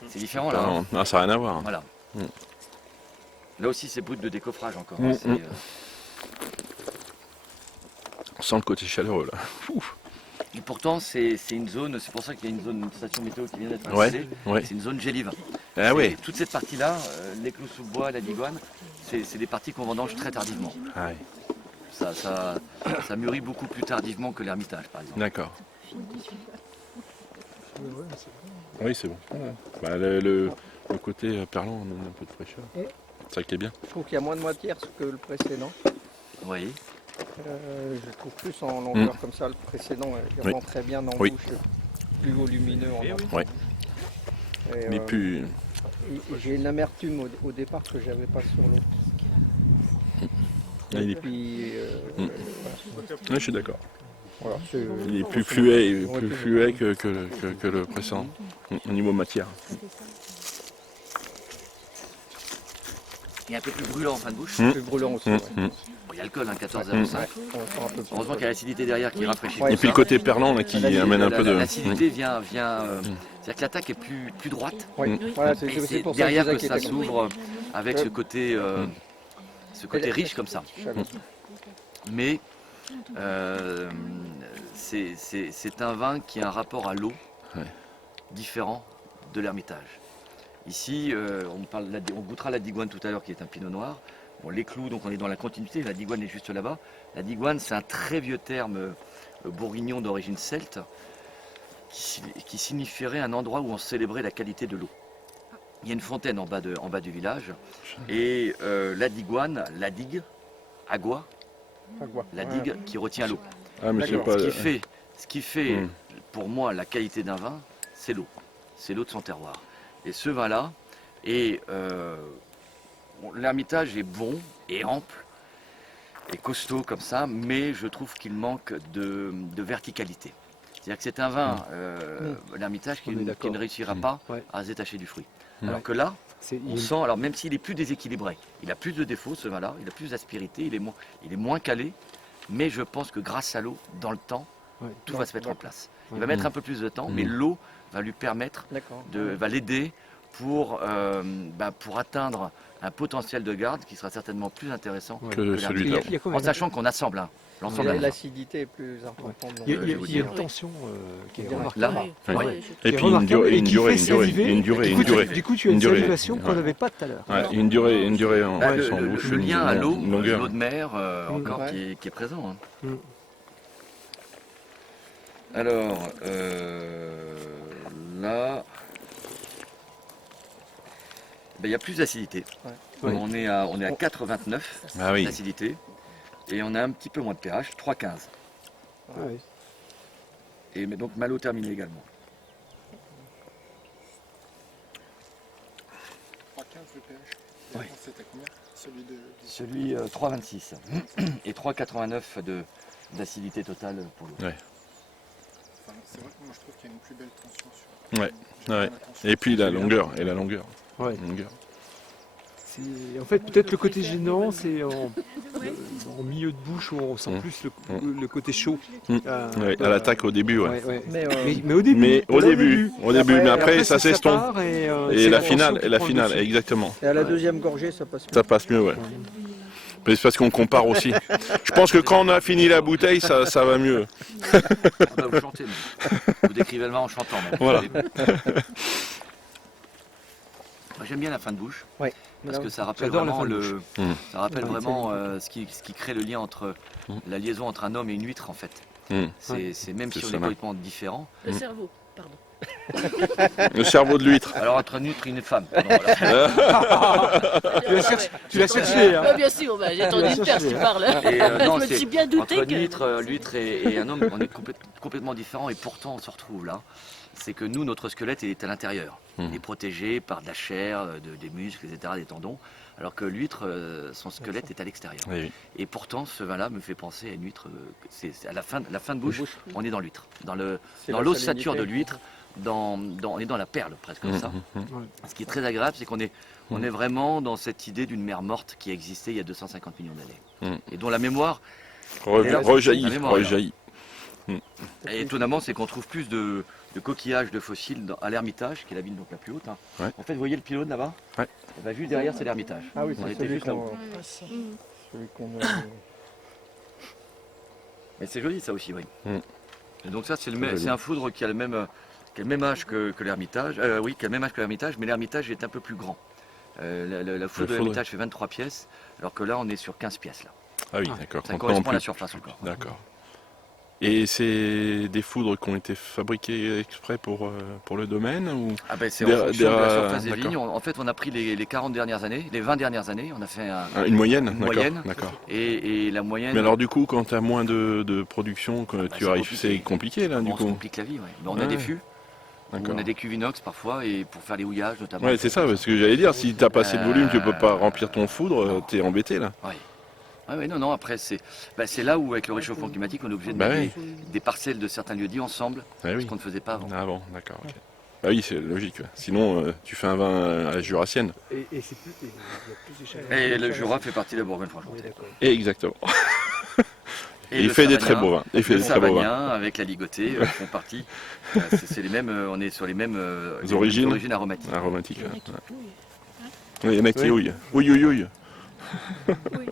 C'est différent là. Hein. Non, ça n'a rien à voir. Voilà. Mm. Là aussi, c'est brut de décoffrage encore. Mm, Hein, mm. On sent le côté chaleureux là. Ouf. Et pourtant, c'est une zone, c'est pour ça qu'il y a une station météo qui vient d'être Ouais, installée. ouais. C'est une zone gélive. Ah ouais. Toute cette partie-là, les clous sous le bois, la digoine, c'est des parties qu'on vendange très tardivement. Ah ouais. Ça mûrit beaucoup plus tardivement que l'Ermitage, par exemple. D'accord. Oui, c'est bon. Bah, le côté perlant, on a un peu de fraîcheur. C'est ça qui est bien. Je trouve qu'il y a moins de matière que le précédent. Vous voyez. Je trouve plus en longueur comme ça. Le précédent, il Oui. rend très bien en Oui. bouche, plus volumineux en bouche. Oui. Et, Mais plus. et j'ai une amertume au départ que j'avais pas sur l'autre. Il Et est, puis, Ouais, je suis d'accord. voilà, c'est- Il est plus fluet, que le précédent, au niveau matière. Il est un peu plus brûlant en fin de bouche. plus brûlant aussi. ouais. Il y a l'alcool, hein, 14,05. On sent un peu plus. Heureusement qu'il y a l'acidité derrière qui rafraîchit. Ouais. Et puis le côté perlant là, qui amène un peu de. L'acidité vient. C'est-à-dire que l'attaque est plus droite. Ouais. Oui. Voilà, Et c'est c'est pour ça derrière je que disais ça qu'il était s'ouvre avec Ouais. ce côté riche comme ça. chaleureux. Mais c'est un vin qui a un rapport à l'eau Ouais. différent de l'Ermitage. Ici, on goûtera la digoine tout à l'heure qui est un pinot noir. Bon, les clous, donc on est dans la continuité, la digoine est juste là-bas. La digoine, c'est un très vieux terme bourguignon d'origine celte qui signifierait un endroit où on célébrait la qualité de l'eau. Il y a une fontaine en bas du village et la digoine, la digue, agua, Agua. la Ouais. digue qui retient l'eau. Ah, mais c'est D'accord. pas. Ce qui fait Mm. pour moi la qualité d'un vin, c'est l'eau. C'est l'eau de son terroir. Et ce vin-là, l'Ermitage est bon et ample et costaud comme ça, mais je trouve qu'il manque de verticalité. C'est-à-dire que c'est un vin, l'Ermitage, qui On est ne d'accord. réussira pas Ouais. à se détacher du fruit. Mm. Alors que là, C'est on sent, alors même s'il est plus déséquilibré, il a plus de défauts ce vin-là, il a plus d'aspérité, il est moins calé, mais je pense que grâce à l'eau, dans le temps, tout va se mettre en place. Il va mettre un peu plus de temps, mais l'eau va lui permettre, D'accord. va l'aider pour atteindre un potentiel de garde qui sera certainement plus intéressant Ouais. Que que celui l'Ermitage. là. En sachant qu'on assemble l'ensemble. Et d'un vin. l'acidité est plus importante. donc, Il y a, il y a- je vous il y a dis. une tension qui est Là. remarquable. Là, Ouais, ouais. Et Qui est puis une durée, remarquable et une qui durée, fait une durée, saliver. une durée, Du une coup, durée. Du coup, tu as une durée. salivation qu'on Ouais. n'avait pas tout à l'heure. Ouais, une durée en, Bah, en bouche, le lien à l'eau, une longueur. l'eau de mer encore Ouais. qui est présent. Hein. Mm. Alors, là, il y a plus d'acidité. Ouais. On est à 4,29 Ah oui. d'acidité. Et on a un petit peu moins de pH, 3,15. Ah oui. Et mais donc malo terminé également. 3,15 le pH. Oui. C'était combien? Celui de... Celui 3,26 et 3,89 d'acidité totale pour l'eau. Ouais. Enfin, c'est vrai que moi je trouve qu'il y a une plus belle tension sur... Ouais. J'ai Ouais. bien la tension. Et puis la longueur. Et la longueur. Ouais. Longueur. En fait, peut-être le côté gênant, c'est en milieu de bouche où on sent plus le côté chaud. Ouais, à l'attaque au début, ouais. Mais au début. Mais au début. Mais après ça s'estompe. part et Et la c'est finale, l'attention qui prend le dessus. exactement. Et à la deuxième gorgée, ça passe mieux. Ça passe mieux, ouais. Mais c'est parce qu'on compare aussi. Je pense que quand on a fini la bouteille, ça va mieux. Ah bah, vous chantez, mais. Vous décrivez le vin en chantant. Même. Voilà. Moi, j'aime bien la fin de bouche. Oui. Parce que ça rappelle J'adore la vraiment, fin de bouche. ça rappelle Ouais, vraiment ce qui crée le lien entre la liaison entre un homme et une huître en fait. Mm. C'est même C'est si on ça, est là. complètement différents. Le cerveau, pardon. Le cerveau de l'huître. Alors entre une huître et une femme. Pardon, voilà. Tu l'as cherché, hein. Bien sûr, bah, j'ai entendu le père qui parle. Et, non, Je me c'est- suis bien douté Entre que... l'huître et un homme, on est complètement différents et pourtant on se retrouve là. C'est que nous, notre squelette il est à l'intérieur. Il est protégé par de la chair, des muscles, etc., des tendons. Alors que l'huître, son squelette est à l'extérieur. Oui. Et pourtant, ce vin-là me fait penser à une huître. C'est à la fin de bouche, on est dans l'huître, dans C'est la l'ossature de salinité. l'huître, on est dans la perle presque comme ça. Mm. Ce qui est très agréable, c'est qu'on est vraiment dans cette idée d'une mer morte qui existait il y a 250 millions d'années et dont la mémoire Rejaillit. La mémoire, Rejaillit. Et étonnamment, c'est qu'on trouve plus de coquillages, de fossiles à l'Ermitage, qui est la ville donc la plus haute. Hein. Ouais. En fait, vous voyez le pylône là-bas? Ouais. Et ben, juste derrière, c'est l'Ermitage. Ah oui, On c'est était celui juste là-haut. qu'on Mais c'est joli ça aussi, oui. Mm. Et donc ça, c'est joli. un foudre qui a le même âge que l'Ermitage. Oui, qui a le même âge que l'Ermitage, mais l'Ermitage est un peu plus grand. La foudre de l'Ermitage fait 23 pièces, alors que là, on est sur 15 pièces. Là. Ah oui, d'accord. Ça Contenant correspond à la plus. surface encore. D'accord. Et c'est des foudres qui ont été fabriquées exprès pour le domaine ou... Ah ben c'est Des- en fonction de la des- surface des d'accord. vignes. En fait, on a pris les 40 dernières années, les 20 dernières années, on a fait Une moyenne, Une d'accord. moyenne. D'accord. et la moyenne. Mais alors du coup, quand tu as moins de production, que tu c'est arrives, compliqué. c'est compliqué là, du on se coup. complique la vie. Ouais. Ben, on a Ouais. des fûts, D'accord. on a des cuves inox parfois, et pour faire les houillages notamment. Ouais, c'est ça, parce que j'allais dire, si t'as pas assez de volume, tu peux pas remplir ton foudre, t'es embêté là. Ah ouais, non, après c'est là où avec le réchauffement climatique, on est obligé de Bah mettre des parcelles de certains lieux dits ensemble, Ah oui. ce qu'on ne faisait pas avant. Ah bon, d'accord. Ok. Bah oui, c'est logique. Ouais. Sinon, tu fais un vin à la jurassienne. Et c'est plus, il y a plus d'échelle. Et le Jura fait partie de la Bourgogne-Franche-Comté. Exactement. Et il le fait des Savagnin, très beaux vins. Il fait le des très beaux vins. Savagnin avec la ligotée font partie. C'est les mêmes, on est sur les mêmes origines aromatiques. Aromatique. Il y en a Ouais. qui pouillent. Il y en a qui Oui. houillent. Oui, oui, oui. Oui.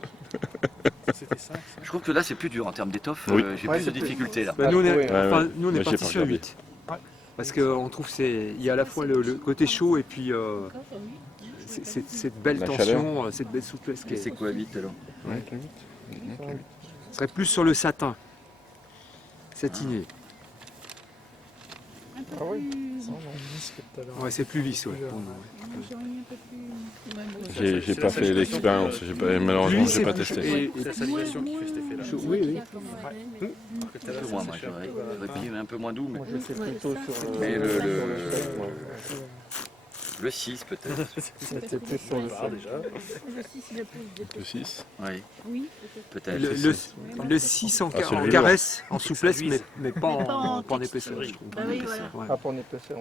C'était 5, Je trouve que là c'est plus dur en termes d'étoffe, Oui. j'ai Ouais, plus de c'est- difficultés là. Bah, nous, on est, Ouais, enfin, ouais. nous, on est Moi, j'ai parti pas sur regardé. 8. Parce qu'on trouve il y a à la fois le côté chaud et puis cette belle La tension, cette belle souplesse qui Et c'est est, quoi vite alors? serait plus sur le satin, satiné. Un peu Ah oui. plus... Ouais, c'est plus lisse, ouais. J'aurais mis un peu plus... J'ai pas fait l'expérience. Malheureusement, j'ai pas testé. C'est la salivation qui fait cet effet-là. Oui, oui. Un peu moins, moi j'aurais payé un peu moins doux, mais Moi, je fais plutôt sur Mais le 6 peut-être. C'était plus sur le sol. Le 6, il a plus de... Le 6. Oui, Oui, peut-être. Le 6 en celui-là. caresse, en souplesse, mais pas Mais pas en en épaisseur, je trouve. Bah oui, voilà. Ouais. Pas pour l'épaisseur.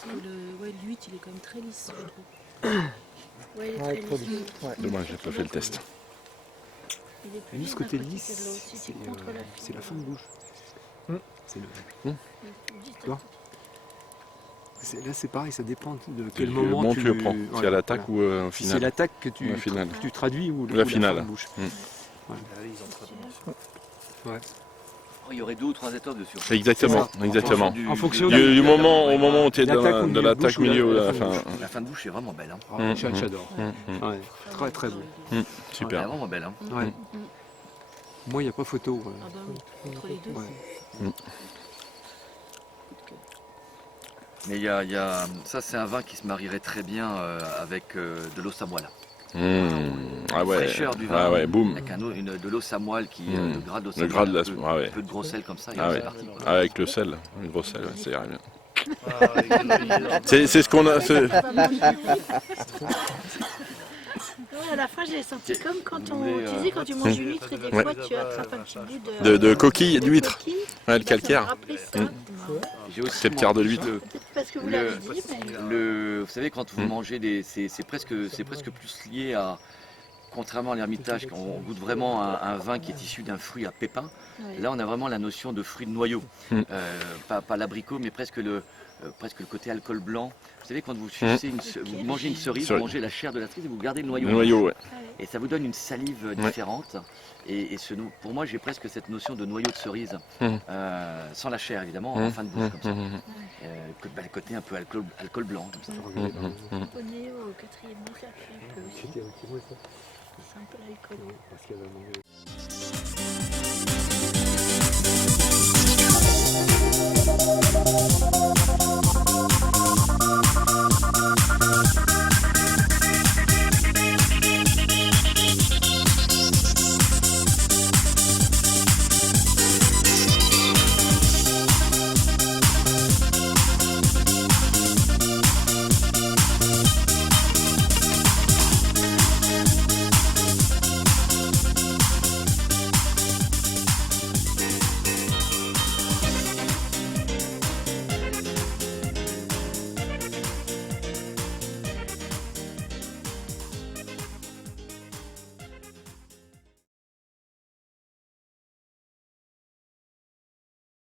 Parce que l'huître, il est quand même très lisse, je trouve. Ouais, il est Ouais, très trop lisse. lisse. Ouais. Dommage, j'ai pas fait le test. Il est plus Et nous, ce lisse côté d'un côté lisse, que de l'autre. Si c'est tu contre la c'est la fin de bouche. C'est Juste vois là, c'est pareil, ça dépend de Le quel moment moment tu le prends. Si à l'attaque voilà. ou au Si c'est final. l'attaque que La finale. tu traduis ou La fin finale. de bouche. Oh, il y aurait 2 ou 3 étoffes dessus. Exactement, exactement. En fonction Du moment au moment où tu es L'attaque au de milieu de l'attaque bouche ou milieu ou la la fin de fin. bouche. La fin de bouche est vraiment belle. Hein. Ah, j'adore. Ouais, très très beau. Elle est Super. vraiment belle. Hein. Ouais. Moi, il n'y a pas photo. Ah bah oui, entre les deux. Ouais. Mais ça, c'est un vin qui se marierait très bien avec de l'eau samoile. Ah ouais. Fraîcheur du vin, Ah ouais, boum. avec de l'eau samoile le gras de l'eau Le gras de la samoile, ah ouais. un peu de gros sel comme ça, et Ah là, ouais. c'est parti. Quoi. Ah, avec le sel, le gros sel, ouais, ça irait bien. C'est ce qu'on a. Ouais, à la fin, j'ai senti comme quand Vous voulez, tu dis, quand tu manges une huître et des Ouais. fois tu attrapes un petit bout De coquille d'huître. coquille. Ouais, le Bah, ça calcaire. m'a rappelé ça. J'ai aussi C'est le quart de l'huître. Peut-être parce que vous l'avez dit, mais... Vous savez, quand vous mangez c'est presque plus lié à, contrairement à l'Ermitage, quand on goûte vraiment un vin qui est issu d'un fruit à pépins. Ouais. Là, on a vraiment la notion de fruit de noyau, pas l'abricot, mais presque le côté alcool blanc. Vous savez, quand vous sucez vous mangez une cerise, vous mangez la chair de la cerise et vous gardez le noyau. Le noyau, ouais. Et ça vous donne une salive différente. Et pour moi, j'ai presque cette notion de noyau de cerise, sans la chair évidemment, en fin de bouche comme ça. Le côté un peu alcool blanc comme ça. Au néo, au quatrième mois, ça fait un peu aussi. C'était un petit mot ça. C'est un peu l'alcoolo. Parce qu'il y avait un mauvais-